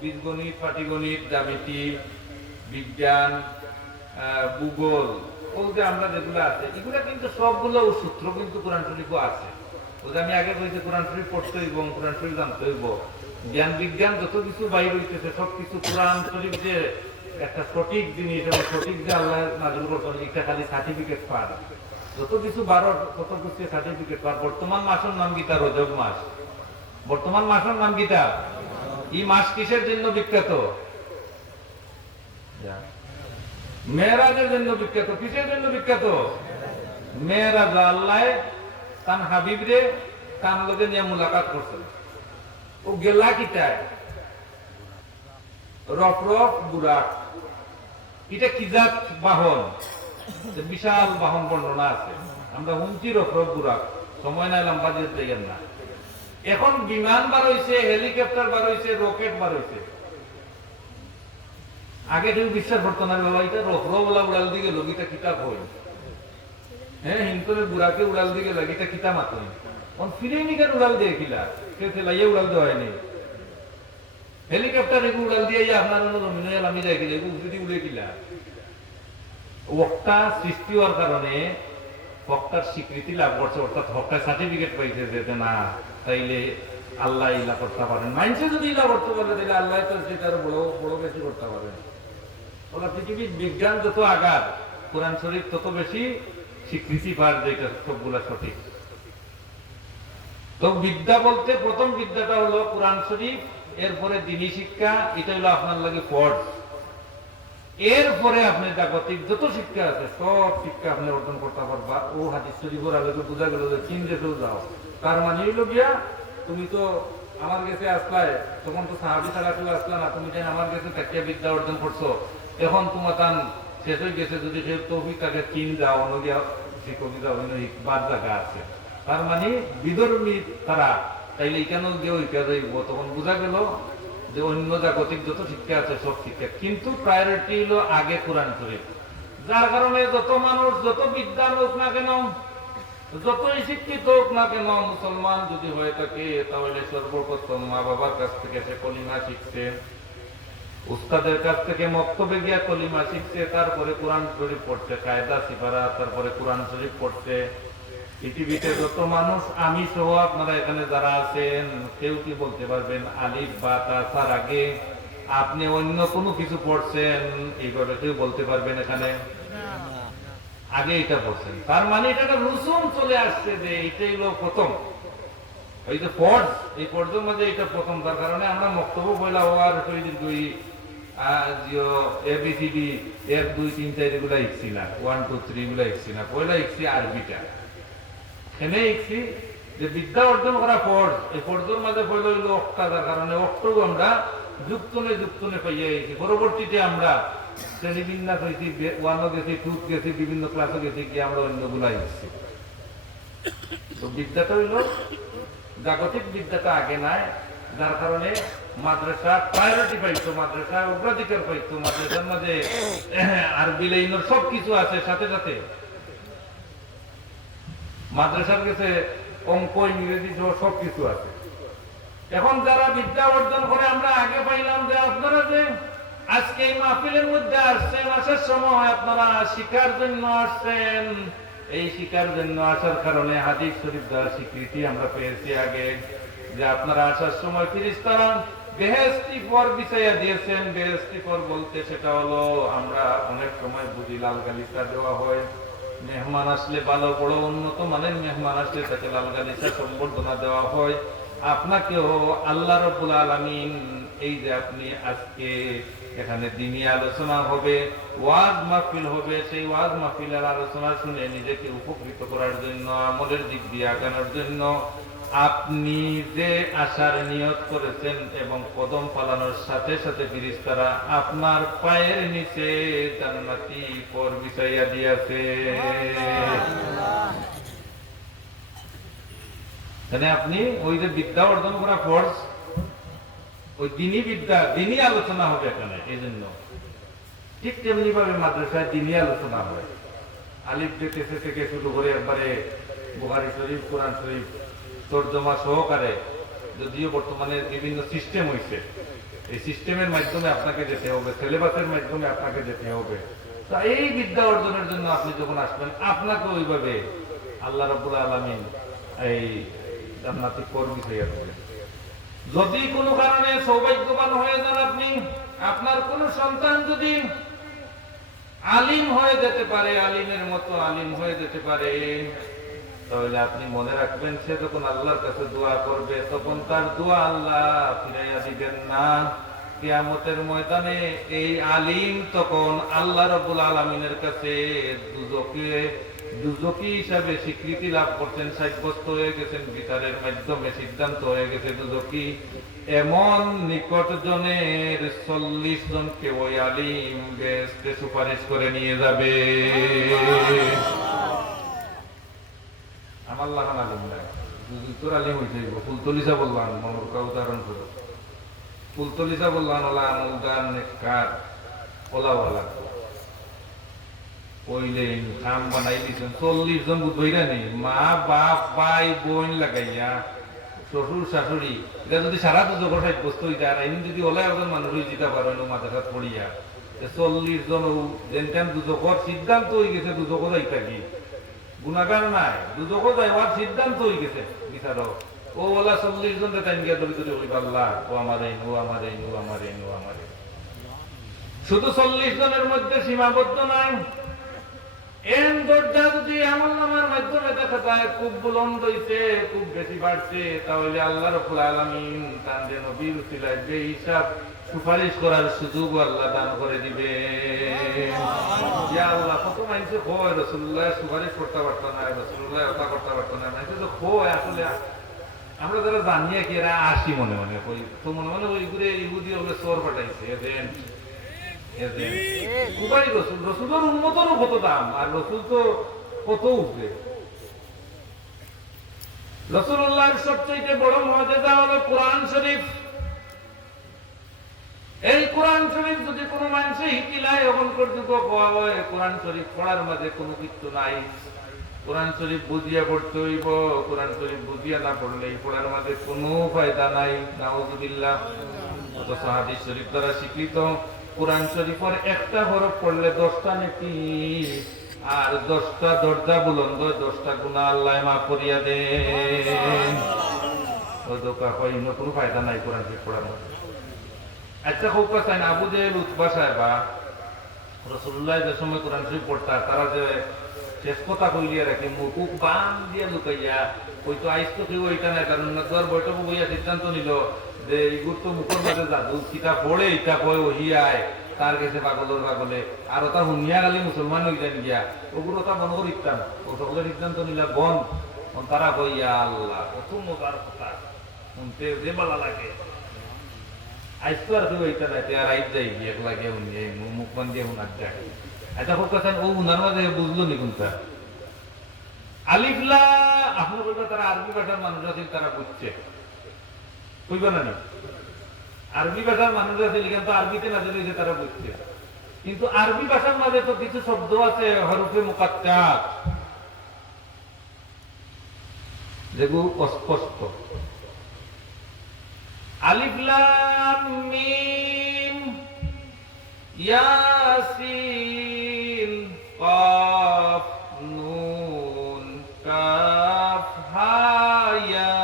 বীজগণিত, পাটিগণিত, জ্যামিতি, বিজ্ঞান, ভূগোল, ও যে আমরা যেগুলো আছে এগুলো কিন্তু সবগুলো সূত্র কিন্তু কোরআন শরীফও আছে। ও যে আমি আগে বলছি কোরআন শরীফ পড়তে হইব, কোরআন শরীফ জানতে হইব, জ্ঞান বিজ্ঞান যত কিছু বাইরে হইতেছে সবকিছু কোরআন শরীফ যে একটা সঠিক জিনিস এবং সঠিক যে আল্লাহ নাযিল করছেন এটা খালি সার্টিফিকেট পার, যত কিছু বারো তত কিছু সার্টিফিকেট পার। বর্তমান মাসের নাম গীতা, রজব মাস। বর্তমান মাসের নাম গীতা। এই মাস কিসের জন্য বিখ্যাত? মেয়েরাজের জন্য বিখ্যাত। কিসের জন্য বিখ্যাত? মেয়েরাজ। আল্লাহ তান হাবিবরে তান লোকে নিয়ে মুলাকাত করছেন। ও গেলা কিটায় রফ রফ বুরাক, এটা কি জাত বাহন? বিশাল বাহন বর্ণনা আছে, আমরা হুমচি রফ রফ বুরাক, সময় নাই লম্বা যেতে গেল না। এখন বিমান বার হইছে, হেলিকপ্টার বার হইছে, রকেট বার হইছে। আগে কেউ বিশ্বাস করতো না, বাবা এটা রফ রফ বলা উড়াল দিকে লগিটা কিতাব হই, হ্যাঁ হিন্দুদের বুড়াকে উড়াল দিকে লাগিটা কিতা মাত্র ফিরে নিকার উড়াল দিয়ে কিলা কেউ লাইয়ে উড়াল দেওয়া হয়নি। হেলিকপ্টার এগুলো উড়াল দিয়ে আপনার জমিন আমি যাই কিনা এগুলো যদি উড়ে কিলা ওটা সৃষ্টি হওয়ার কারণে হকটার স্বীকৃতি লাভ করছে, অর্থাৎ হকটার সার্টিফিকেট পাইছে যে না তাইলে আল্লাহ ইলা করতে পারেন। মানুষে যদি ইলা করতে পারে তাহলে আল্লাহ তো সেটা বড় বড় বেশি করতে পারেন। ওরা পৃথিবীর বিজ্ঞান যত আগার কোরআন শরীফ তত বেশি স্বীকৃতি পার যে এটা সবগুলা সঠিক। তো বিদ্যা বলতে প্রথম বিদ্যাটা হলো কোরআন শরীফ, এরপরে দ্বীনি শিক্ষা, এটা হলো আপনার লাগে ফরজ। এরপরে আপনি জাগতিক যত শিক্ষা আছে সব শিক্ষা আপনি অর্জন করতে পারবা। ও হাদিস শরীফের আলোকে বোঝা গেল যে চীন দেশেও যাও, তার মানে হইলো গিয়া তুমি তো আমার কাছে আসলায়, তখন তো সাহাবি ছাড়া কেউ আসলা না, তুমি জানি আমার কাছে তাকিয়া বিদ্যা অর্জন করছো, এখন তোমার তান শেষ হয়ে গেছে। যদি সে তৌফিক তাকে চীন যাও, অনগিয়া যে কবিতা বাদ জায়গা আছে, তার মানে বিধর্মী তারা, তাইলে এখানেও গিয়ে ওইটা যাইব। তখন বোঝা গেল যে অন্য জাগতিক যত শিক্ষা আছে সব শিক্ষা, কিন্তু প্রায়োরিটি হলো আগে কোরআন শরীফ। যার কারণে যত মানুষ যত বিদ্যান হোক না কেন, যতই শিক্ষিত হোক না কেন, মুসলমান যদি হয়ে থাকে তাহলে সর্বপ্রথম মা বাবার কাছ থেকে সে কলিমা শিখছে, উস্তাদের কাছ থেকে মক্তবে গিয়া কলিমা শিখছে, তারপরে কোরআন শরীফ পড়ছে, কায়দা সিফারা, তারপরে কোরআন শরীফ পড়ছে। পৃথিবীতে যত মানুষ, আমি সহ আপনারা এখানে যারা আছেন, কেউ কি বলতে পারবেন আলিফ বা তার আগে আপনি অন্য কোনো কিছু পড়ছেন? এইভাবে কেউ বলতে পারবেন এখানে? আগে এটা পড়ছেন, তার মানে এটা একটা রুসুম চলে আসছে যে এইটাই হলো প্রথম। এই যে ফর্জ, এই ফর্জের মধ্যে এটা প্রথম, তার কারণে আমরা মক্তব্য বইলা ও আর দুই এবিসিডি 1 2 3 4 এগুলা শিখছি না, 1 2 3 এগুলা শিখছি না, পয়লা শিখছি আরবিটা। এনে শিখছি যে বিদ্যা অর্জন করা ফর্জ, এই ফর্জের মাঝে পয়লা হইলো অক্টা, যার কারণে অক্টও আমরা যুক্তনে পাইয়া গেছি। পরবর্তীতে আমরা শ্রেণীবিন্যাস হয়েছি, 1 গেছি, 2 গেছি, বিভিন্ন ক্লাসে গেছি, গিয়ে আমরা অন্যগুলা শিখছি। তো বিদ্যাটা হইলো জাগতিক বিদ্যাটা আগে নাই, যার কারণে মাদ্রাসা প্রায়োরিটি পাইতো, মাদ্রাসা অগ্রাধিকার পাইতো। মাদ্রাসার মাঝে আরবি লাইনের সবকিছু আছে, সাথে সাথে মাদ্রাসার কাছে অঙ্ক, ইংরেজি সবকিছু আছে। এখন যারা বিদ্যা অর্জন করে, আমরা আগে পাইলাম যে আপনারা যে আজকে এই মাহফিলের মধ্যে আসছেন, আসার সময় আপনারা শিকার জন্য আসছেন। এই শিকার জন্য আসার কারণে হাদিস শরীফ দ্বারা স্বীকৃতি আমরা পেয়েছি আগে, যে আপনারা আসার সময় ফেরেশতারা বেহেশতি ফর বিছাইয়া দিয়েছেন। বেহেশতি ফর বলতে সেটা হলো, আমরা অনেক সময় বুঝি লাল গালিচা দেওয়া হয়, মেহমান আসলে ভালো বড় উন্নত মানের মেহমান আসলে তাকে লাল গালিচা সম্বর্ধনা দেওয়া হয়। আপনাকেও আল্লাহ রাব্বুল আলামিন, এই যে আপনি আজকে এখানে দ্বীনি আলোচনা হবে, ওয়াজ মাহফিল হবে, সেই ওয়াজ মাহফিলের আলোচনা শুনে নিজেকে উপকৃত করার জন্য, আমলের দিক দিয়ে আগানোর জন্য আপনি যে আসার নিয়ত করেছেন এবং কদম পালানোর সাথে সাথে ফেরেশতারা আপনার পায়ের নিচে জান্নাতি পর বিছাইয়া দিয়েছে। মানে আপনি ওই যে বিদ্যা অর্জন করা ফোর্স, ওই দিনই বিদ্যা, দিনই আলোচনা হবে এখানে। এই জন্য ঠিক তেমনি ভাবে মাদ্রাসায় দিনই আলোচনা হয়। আলিফ দেখেছে থেকে শুরু করে একবারে বুখারী শরীফ, কোরআন শরীফ তর্জমা সহকারে, যদিও বর্তমানে বিভিন্ন সিস্টেম হয়েছে, এই সিস্টেমের মাধ্যমে আপনাকে যেতে হবে, সিলেবাসের মাধ্যমে আপনাকে যেতে হবে। তা এই বিদ্যা অর্জনের জন্য আপনি যখন আসবেন, আপনাকে ওইভাবে আল্লাহ রাব্বুল আলামিন এই জান্নাতি কর্মী হয়ে যাবে। যদি কোনো কারণে সৌভাগ্যবান হয়ে যান আপনি, আপনার কোন সন্তান যদি আলিম হয়ে যেতে পারে, আলিমের মতো আলিম হয়ে যেতে পারে, তাহলে আপনি মনে রাখবেন সে যখন আল্লাহর কাছে দোয়া করবে তখন তার দোয়া আল্লাহ ফিরাইয়া দিবেন না। কিয়ামতের ময়দানে এই আলিম তখন আল্লাহ রাব্বুল আলামিনের কাছে দুজকি হিসাবে স্বীকৃতি লাভ করছেন, সাব্যস্ত হয়ে গেছেন, বিচারের মাধ্যমে সিদ্ধান্ত হয়ে গেছে দুজকি। এমন নিকট জনের 40 জনকে ওই আলিম বেহেশতে সুপারিশ করে নিয়ে যাবে। আমার লাগান আলিম নাই, তোর আলিম হয়েছে ফুলতলিসা বললাম, মনোরকা উদাহরণ করে ফুলতলিসা বললাম, ওলা আমলদার নেককার ওলাওয়ালা কইলেন খাম বানাই দিচ্ছেন 40 জন বুঝবইরা নেই, মা বাপ ভাই বোন লাগাইয়া শ্বশুর শাশুড়ি, এটা যদি সারা দুজোর সাব্যস্ত হইতে আর এমনি যদি ওলা একজন মানুষ যেতে পারেন মাদ্রাসাত পড়িয়া 40 জন যেন দুজকর সিদ্ধান্ত হয়ে গেছে, দুজকো যাই থাকি গুণাগার নাই, দুজকো যাইবার সিদ্ধান্ত হয়ে গেছে বিচারক। ও ওলা 40 জন তাই গিয়া ধরে ধরে বলি আল্লাহ ও আমার এই নো আমার এই নো আমার এই নো আমার। শুধু 40 জনের মধ্যে সীমাবদ্ধ নাই, এন দরজা যদি আমলনামার মাধ্যমে দেখা যায় খুব বুলন্দ হইছে, খুব বেশি বাড়ছে, তাহলে আল্লাহ রাব্বুল আলামিন তাদের নবীর উসিলায় যে হিসাব সুপারিশ করার সুযোগ আল্লাহ দান করে দিবে। ইয়া আল্লাহ, কত মানুষে হয় রাসূলুল্লাহ সুপারিশ করতে পারতো না, রাসূলুল্লাহ কথা করতে পারতো না, মানুষে তো হয় আসলে আমরা যারা জানিয়ে কি এরা আসি মনে মনে কই তো মনে মনে ওই ঘুরে ইহুদি ওগুলো চোর পাঠাইছে এদের খুবই রসুলের উন্নতরও কত দাম, আর রসুল তো কত উঠবে। রাসূলুল্লাহর সবচেয়ে বড় মুআজিজা হলো কোরআন শরীফ। এই কোরআন শরীফ যদি কোনো মানুষে হিকিলায় এখন পর্যন্ত পাওয়া হয়, কোরআন শরীফ পড়ার মাঝে কোনো কিছু নাই। কোরআন শরীফ বুঝিয়া পড়তে হইব, কোরআন শরীফ বুঝিয়া না পড়লে এই পড়ার মাঝে কোনো ফায়দা নাই। নাউযুবিল্লাহ। অথচ হাদিস শরীফ দ্বারা স্বীকৃত কোরআন শরীফের একটা হরফ পড়লে 10টা নেকি, আর 10টা দরজা বুলন্দ, 10টা গুনাহ আল্লাহ মাফ করিয়া দেন। ও দোকা কই কোনো ফায়দা নাই কোরআন শরীফ পড়ার মধ্যে। আচ্ছা খুব কথা না, আবু জেহেল উতবা সাহেবা রাসূলুল্লাহ যে সময় কোরআন শরীফ পড়তা, তারা যে শেষ কথা কইলিয়া রাখে মুখ বান দিয়ে লুকাইয়া ওই তো আইস তো কেউ ওইটা নাই, কারণ দুয়ার বৈঠক বইয়া সিদ্ধান্ত নিল যে এইগুলো তো মুখের মাঝে জাদু, কিতাব পড়ে ইটা কয় ওহিয়ায় তার কাছে পাগলের পাগলে, আর ওটা হুনিয়া গালি মুসলমান হয়ে যান গিয়া, ওগুলো তা মনে করি ইতাম ও সকলের সিদ্ধান্ত নিলা বন। তারা কইয়া আল্লাহ কত মজার কথা শুনতে যে ভালো লাগে, আইস তো আর কেউ ওইটা নাই, আর আইস যাই গিয়ে লাগে উনিয়ে মুখ মান দিয়ে হুনার যায়। এটা খুব কথা ও উনার মাঝে বুঝলো নি কোনটা আলিফলা, আপনার বলবেন তারা আরবি ভাষার মানুষ আছে, তারা বুঝছে বুঝবে না নি, আরবি ভাষার মানুষ আছে লিখেন তো আরবিতে না জানিয়েছে তারা বুঝছে, কিন্তু আরবি ভাষার মাঝে তো কিছু শব্দ আছে হরফে মুকাত্তাত যেগুলো অস্পষ্ট। আলিফ লাম মিম ইয়াসিন কাফ নুন কাফ হা ইয়া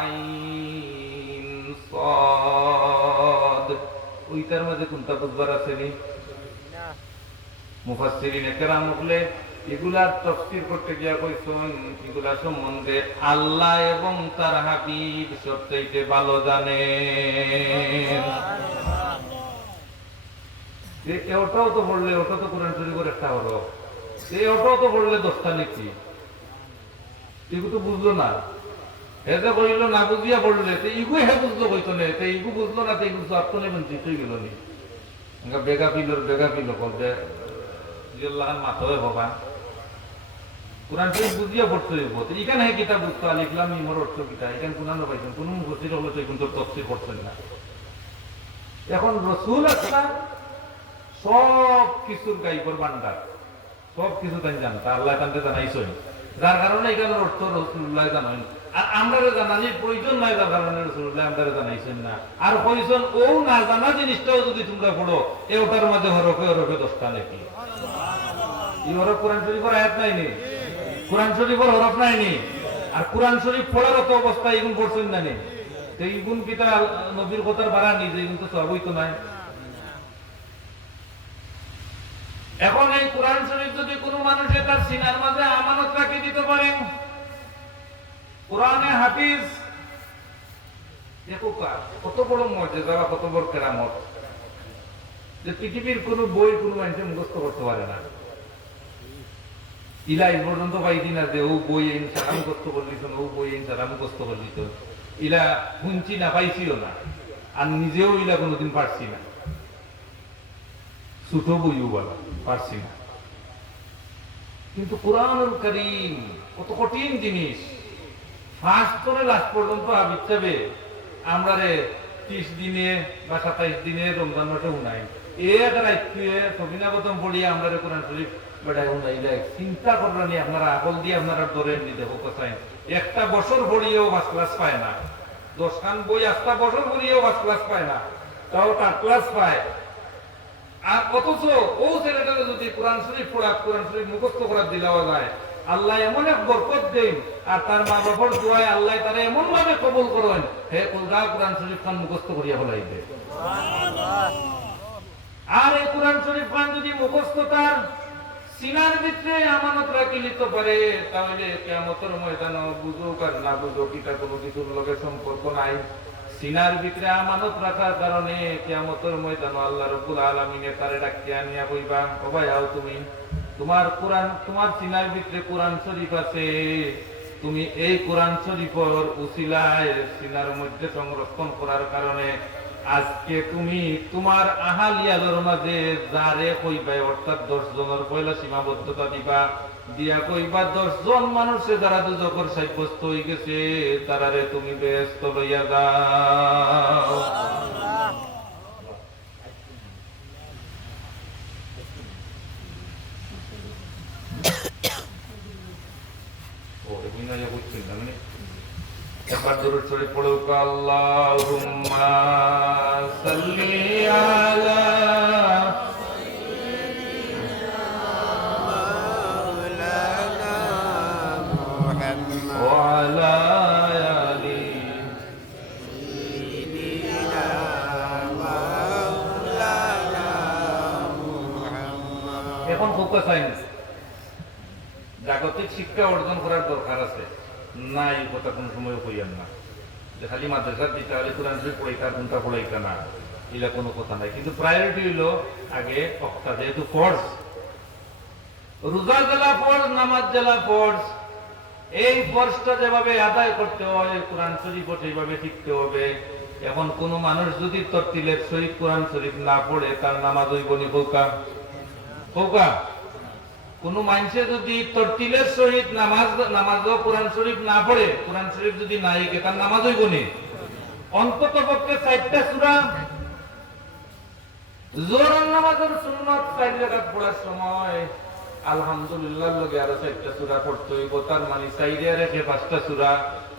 আইন সাদ, ওইটার মধ্যে কোনটা বুঝবার আছে নি? মুফাসসিরিনে কেরাম বলে এগুলার তাফসীর করতে গিয়া কইছেন এগুলা সম্বন্ধে আল্লাহ এবং তার হাবিব সবচেয়ে ভালো জানেন। ওটাও তো পড়লে, ওটা তো কোরআন শরীফের একটা হলো, ওটাও তো পড়লে 10টা নেকি, এগুলো তো বুঝলো না, এটা কইল না বুঝিয়া পড়লে ইগু হে বুঝলো কইতো না, ইগু বুঝলো না, ইগু সব নেই বঞ্চিত হয়ে গেল নি, বেগা পিল করবে মাথায় ভগবান। কোরআন শরীফ বুঝিয়া পড়তে হইব এখানে কিতাব বুঝতে লিখলাম ইমর অর্থ কিতা এখানে কোন পাইছেন কোন মুফাসসির হলো তো কিন্তু তাফসীর করছেন না এখন রাসূল আকরাম সব কিছুর গায়বের ভান্ডার সব কিছু তাই জানতা আল্লাহ তাআলা জানাইছেন যার কারণে এখানে অর্থ রাসূলুল্লাহ জানেন আর আমরা জানার প্রয়োজন নাই যার কারণে রাসূলুল্লাহ আমাদের জানাইছেন না আর কইছেন ও না জানা জিনিসটাও যদি তোমরা পড়ো এই ওটার মধ্যে হরফে হরফে 10টা নাকি এই হরফ কোরআন শরীফের আয়াত নাই নি কোরআন শরীফের হরফ নাই নি আর কোরআন শরীফ পড়ার তো অবস্থা এগুন পড়ছেন না নি তো এইগুন কিতা নবীর কথার বাড়া নি যে এগুন তো সবই তো নাই এখন এই কোরআন শরীফ যদি কোনো মানুষে তার সিনার মাঝে আমানত রাখি দিতে পারে কোরআনে হাফিজ দেখো কত বড় মর্যাদা কত বড় কেরামত যে পৃথিবীর কোন বই কোন মানুষে মুখস্থ করতে পারে না ইলা এই পর্যন্ত পাইছি না যে ও বই ইনসারা মুখস্থ করলিত ও বই ইনসারা মুখস্থ করলিত ইলা শুনছি না পাইছিও না আর নিজেও ইলা কোনোদিন পারছি না ছোট বইও বলা পারছি না কিন্তু কোরআনুল কারীম কত কঠিন জিনিস ফার্স্ট করে লাস্ট পর্যন্ত আবিচ্ছাবে আমরা 30 দিনে বা 27 দিনে রমজান মাসে উনাই এক রাইতে সবিনাগতম পড়ি আমরা কোরআন শরীফ বেড়াই উনাই দেখ চিন্তা করলেন আপনারা আকল দিয়ে আপনারা ধরেন নি দেখো কোথায় একটা বছর পড়িয়েও 5 ক্লাস পায় না 10 খান বই একটা বছর পড়িয়েও 5 ক্লাস পায় না তাও 8 ক্লাস পায় আর অথচ ও ছেলেটাকে যদি কোরআন শরীফ পড়া কোরআন শরীফ মুখস্থ করা দিলাও যায় আল্লাহ এমন এক বরকত দেন আর তার মা বাবার দোয়ায় আল্লাহ তারা এমন ভাবে কবুল করেন হে কুলগা কোরআন শরীফ খান মুখস্থ করিয়া ফেলাইবে আর এই কোরআন শরীফ খান যদি মুখস্থ তার সিনার ভিতরে আমানত রাখি নিতে পারে তাহলে কিয়ামতের ময়দানে বুঝুক আর না বুঝুক এটা কোনো কিছুর লগে সম্পর্ক নাই সিনার ভিতরে আমানত রাখার কারণে কিয়ামতের ময়দানে আল্লাহ রাব্বুল আলামিনে তারে ডাকিয়া নিয়া কইবা ও ভাই আও তুমি তোমার কোরআন তোমার সিনার ভিতরে কোরআন শরীফ আছে তুমি এই কোরআন শরীফের উসিলায় সিনার মধ্যে সংরক্ষণ করার কারণে আজকে তুমি তোমার আহালিয়াদের মাঝে যারে কইবা অর্থাৎ 10 জনের পয়লা সীমাবদ্ধতা দিবা দিয়া কইবা 10 জন মানুষে যারা দুজকর সাব্যস্ত হয়ে গেছে তারারে তুমি ব্যস্ত লইয়া যাও একবার দরুদ শরীফ পড়ো আল্লাহুম্মা সাল্লি আলা মাওলানা মুহাম্মদ ওয়া আলা আলি সাইয়্যিদিনা মাওলানা মুহাম্মদ এখন ফোকাস সায়েন্স জাগতিক শিক্ষা অর্জন করার দরকার আছে না এই কথা কোন সময় কইয়ান না যে খালি মাদ্রাসার দিতে হলে কোরআন শরীফ পড়াইতা কোনটা পড়াইতা না এগুলা কোনো কথা নাই কিন্তু প্রায়োরিটি হইলো আগে অক্তা যেহেতু ফরজ রোজা জেলা ফরজ নামাজ জেলা ফরজ এই ফরজটা যেভাবে আদায় করতে হয় কোরআন শরীফও সেইভাবে শিখতে হবে এখন কোন মানুষ যদি তরতিলের সহিত কোরআন শরীফ না পড়ে তার নামাজ হইব নি কৌকা কৌকা কোন মানুষে যদি তরতিলের সহিত নামাজও কোরআন শরীফ না পড়ে কোরআন শরীফ যদি না শিখে তার নামাজ হইব নি অন্তত পক্ষে 4টা সূরা জোহর নামাজের সুন্নাত 4 রাকাত পড়ার সময় আলহামদুলিল্লাহ লগে আরো 4টা সূরা পড়তে হইব তার মানে 4 আর 5টা সূরা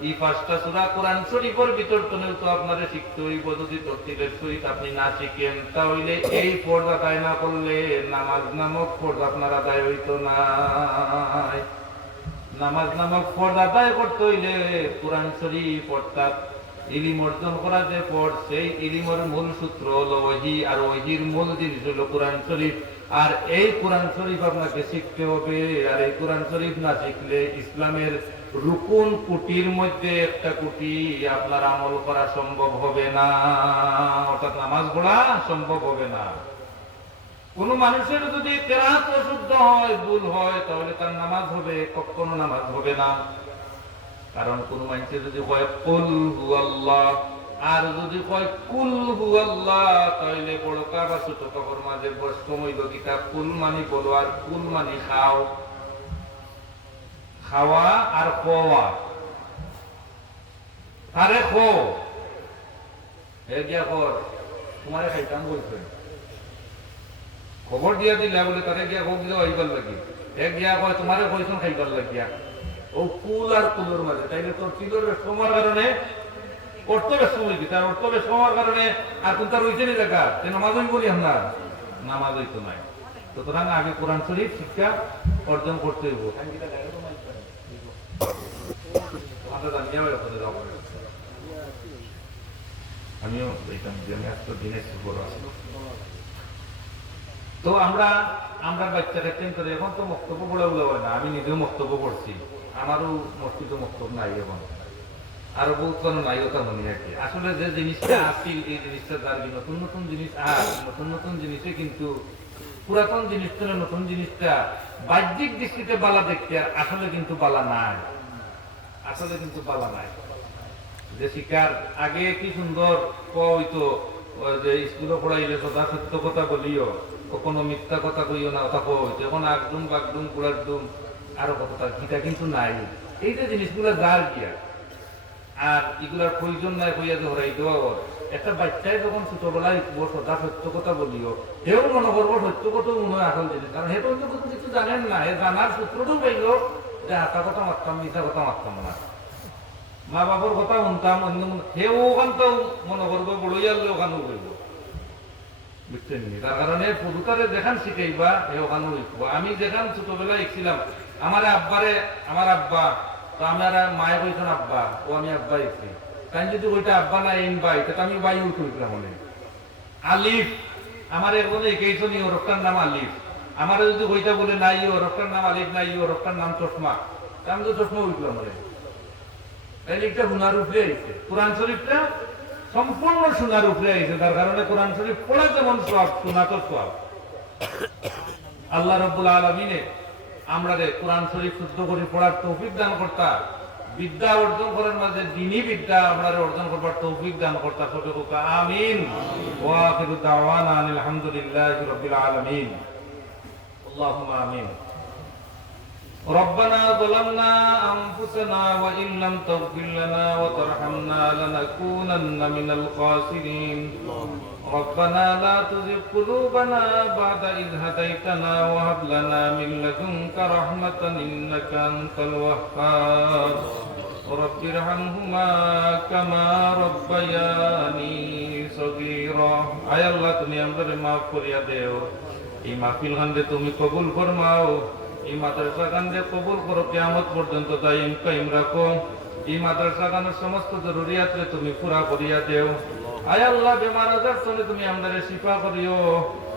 এই 5টা সূরা কোরআন শরীফের ভিতর তনেও তো আপনারে শিখতে হইব যদি তরতিলের সহিত আপনি না শিখেন তাহলে এই ফরজ আদায় না করলে নামাজ নামক ফরজ আপনার আদায় হইতো না নামাজ নামক ফরজ আদায় করতে হইলে কোরআন শরীফ অর্থাৎ ইলম অর্জন করা যে ফরজ সেই ইলমের মূল সূত্র হলো ওহী আর ওহীর মূল জিনিস হলো কোরআন শরীফ আর এই কোরআন শরীফ আপনাকে শিখতে হবে আর এই কোরআন শরীফ না শিখলে ইসলামের রুকুন কুটির মধ্যে একটা কুটি আপনার আমল করা সম্ভব হবে না অর্থাৎ নামাজ পড়া সম্ভব হবে না কোন মানুষের যদি কেরাত অশুদ্ধ হয় ভুল হয় তাহলে তার নামাজ হবে কখনো নামাজ হবে না কারণ কোন মানুষের যদি কয় কুল হুয়াল্লাহ আর যদি কয় কুল হুয়াল্লাহ তাহলে বড় কাবা ছোট কাবার মাঝে বস্তময় কিতাব কুল মানি বলো আর কুল মানি খাও খাওয়া আর খোয়া তারে খো হে গিয়া কর তোমারে খাইতাম বলছে খবর দিয়া দিলা বলে তারে গিয়া খোক দিও আইবার লাগি হে গিয়া কয় তোমারে কইছন খাইবার লাগিয়া ও কুল আর কুলোর মাঝে তাইলে তোর তিলোর সময়ের কারণে অর্থ ব্যস্ত হইবি তার অর্থ ব্যস্ত হওয়ার কারণে আর কোন তার হইতে নি দেখা তে নামাজ হইব নি আপনার নামাজ হইতো নাই সুতরাং আগে কোরআন শরীফ শিক্ষা অর্জন করতে হইব আমরা জানিয়া ওখানে যাব আমিও এইটা আমি আজকে দিনের শুরু আছে তো আমরা বাচ্চারা কেন করে এখন তো বক্তব্য বলে হয় না আমি নিজেও বক্তব্য করছি আমারও মসজিদে বক্তব্য নাই এখন আরো বহুত কোনো নাই ওটা মনে রাখি আসলে যে জিনিসটা আসি এই জিনিসটা যার নতুন নতুন জিনিস আর নতুন নতুন জিনিসে কিন্তু পুরাতন জিনিস থেকে নতুন জিনিসটা বাহ্যিক দৃষ্টিতে বালা দেখতে আর আসলে কিন্তু বালা নাই আসলে কিন্তু বালা নাই যে শিকার আগে কি সুন্দর হইতো যে স্কুলে পড়াইলে সদা সত্য কথা বলিও কখনো মিথ্যা কথা কইও না কথা হইতো এখন আগডুম বাগডুম কুড়ারডুম আরো কথা গীতা কিন্তু নাই এই যে জিনিসগুলো যার গিয়া আর এগুলার প্রয়োজন নাই কইয়া যে হরাই দেওয়া একটা বাচ্চায় যখন ছোটবেলায় সদা সত্য কথা বলিও সেও মনে করবো সত্য কথা মনে হয় আসল জিনিস কারণ হেঁটো কিছু জানেন না হে জানার সূত্রটাও পাইল যে হাতা কথা মারতাম মিথ্যা কথা মারতাম না মা বাবার কথা শুনতাম সেও ওখান তো মনে করবো বড়ই আনলে ওখানেও করব বুঝছেন তার কারণে পদুতারে যেখান শিখাইবা সে ওখানেও লিখবো আমি যেখান ছোটবেলায় শিখছিলাম আমার আব্বা তো আমার মায়ে কইছেন আব্বা ও আমি আব্বা এসছি তাই যদি ওইটা আব্বা না এন বাই তাতে আমি বাই উঠে উঠলাম মনে আলিফ আমার এর মধ্যে একেইছনি ও রক্তার নাম আলিফ আমার যদি ওইটা বলে নাই ও রক্তার নাম আলিফ নাই ও রক্তার নাম চশমা আমি তো চশমা উঠলাম মনে তাইলে একটা হুনার উপরে আইছে কোরআন শরীফটা সম্পূর্ণ সোনার উপরে আইছে তার কারণে কোরআন শরীফ পড়া যেমন সব শোনা তো সব আল্লাহ রাব্বুল আলামিনে আমরা কোরআন শরীফ শুদ্ধ করে পড়ার তৌফিক দান করতা বিদ্যা অর্জন করার মাঝে দ্বীনি বিদ্যা আমরা অর্জন করবার তৌফিক দান করতা সবে কোকা আমিন ওয়া আখিরু দাওয়ানা আলহামদুলিল্লাহি রাব্বিল আলামিন আল্লাহুম্মা আমিন ربنا ظلمنا أنفسنا وإن لم تغفر لنا وترحمنا لنكونن من الخاسرين ربنا لا تزغ قلوبنا بعد إذ هديتنا وهب لنا من لدنك رحمة إنك أنت الوهاب رب ارحمهما كما ربياني صغيرا আয় আল্লাহ তুমি আমাদের maaf করিয়া দেও এই মাহফিল খানকে তুমি কবুল ফরমাও এই মাদ্রাসা খানকে কবুল করো কিয়ামত পর্যন্ত দাইম কায়েম রাখো এই মাদ্রাসা খানের সমস্ত জরুরিয়াতকে তুমি পুরা করিয়া দেও আয় আল্লাহ বেমার আজার চলে তুমি আমাদের শিফা করিও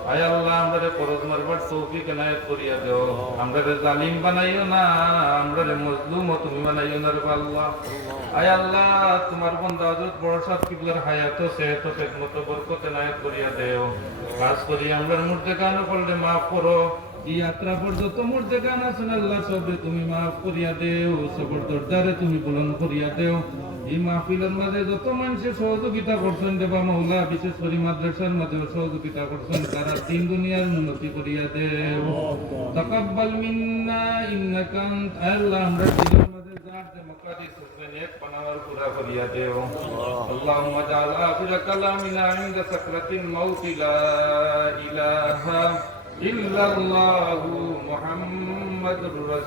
আয় আল্লাহ আমাদের ফরজ মারবার তৌফিক এনায়েত করিয়া দেও আমাদের জালিম বানাইও না আমাদের মজলুম তুমি বানাইও না রে আল্লাহ আয় আল্লাহ তোমার বান্দা হযরত বড় সাহেব কিবলার হায়াত ও সেহত খেদমত বরকত এনায়েত করিয়া দেও খাস করি আমাদের মুর্দেগান করলে maaf করো এই যাত্রা পর্যন্ত মুর্দেগান আছেন আল্লাহ সবে তুমি maaf করিয়া দেও সবর দরজারে তুমি বুলন্দ করিয়া দেও এই মাহফিলের মাঝে যত মানুষের সহযোগিতা করছেন দেবা মাওলা বিশেষ করে মাদ্রাসার মাঝে সহযোগিতা করছেন তারা তিন দুনিয়ার উন্নতি করিয়া দেও তাকাব্বাল মিন্না ইন্নাকা আনতা আল্লাহ আমরা দিনের মাঝে যার যে মাকাদিস নেক পানাওয়ার পুরা করিয়া দেও আল্লাহুম্মা জাআল আখিরা কালামিনা ইনদা সাকরাতিল মাউত লা ইলাহা ইল্লাল্লাহু মুহাম্মাদুর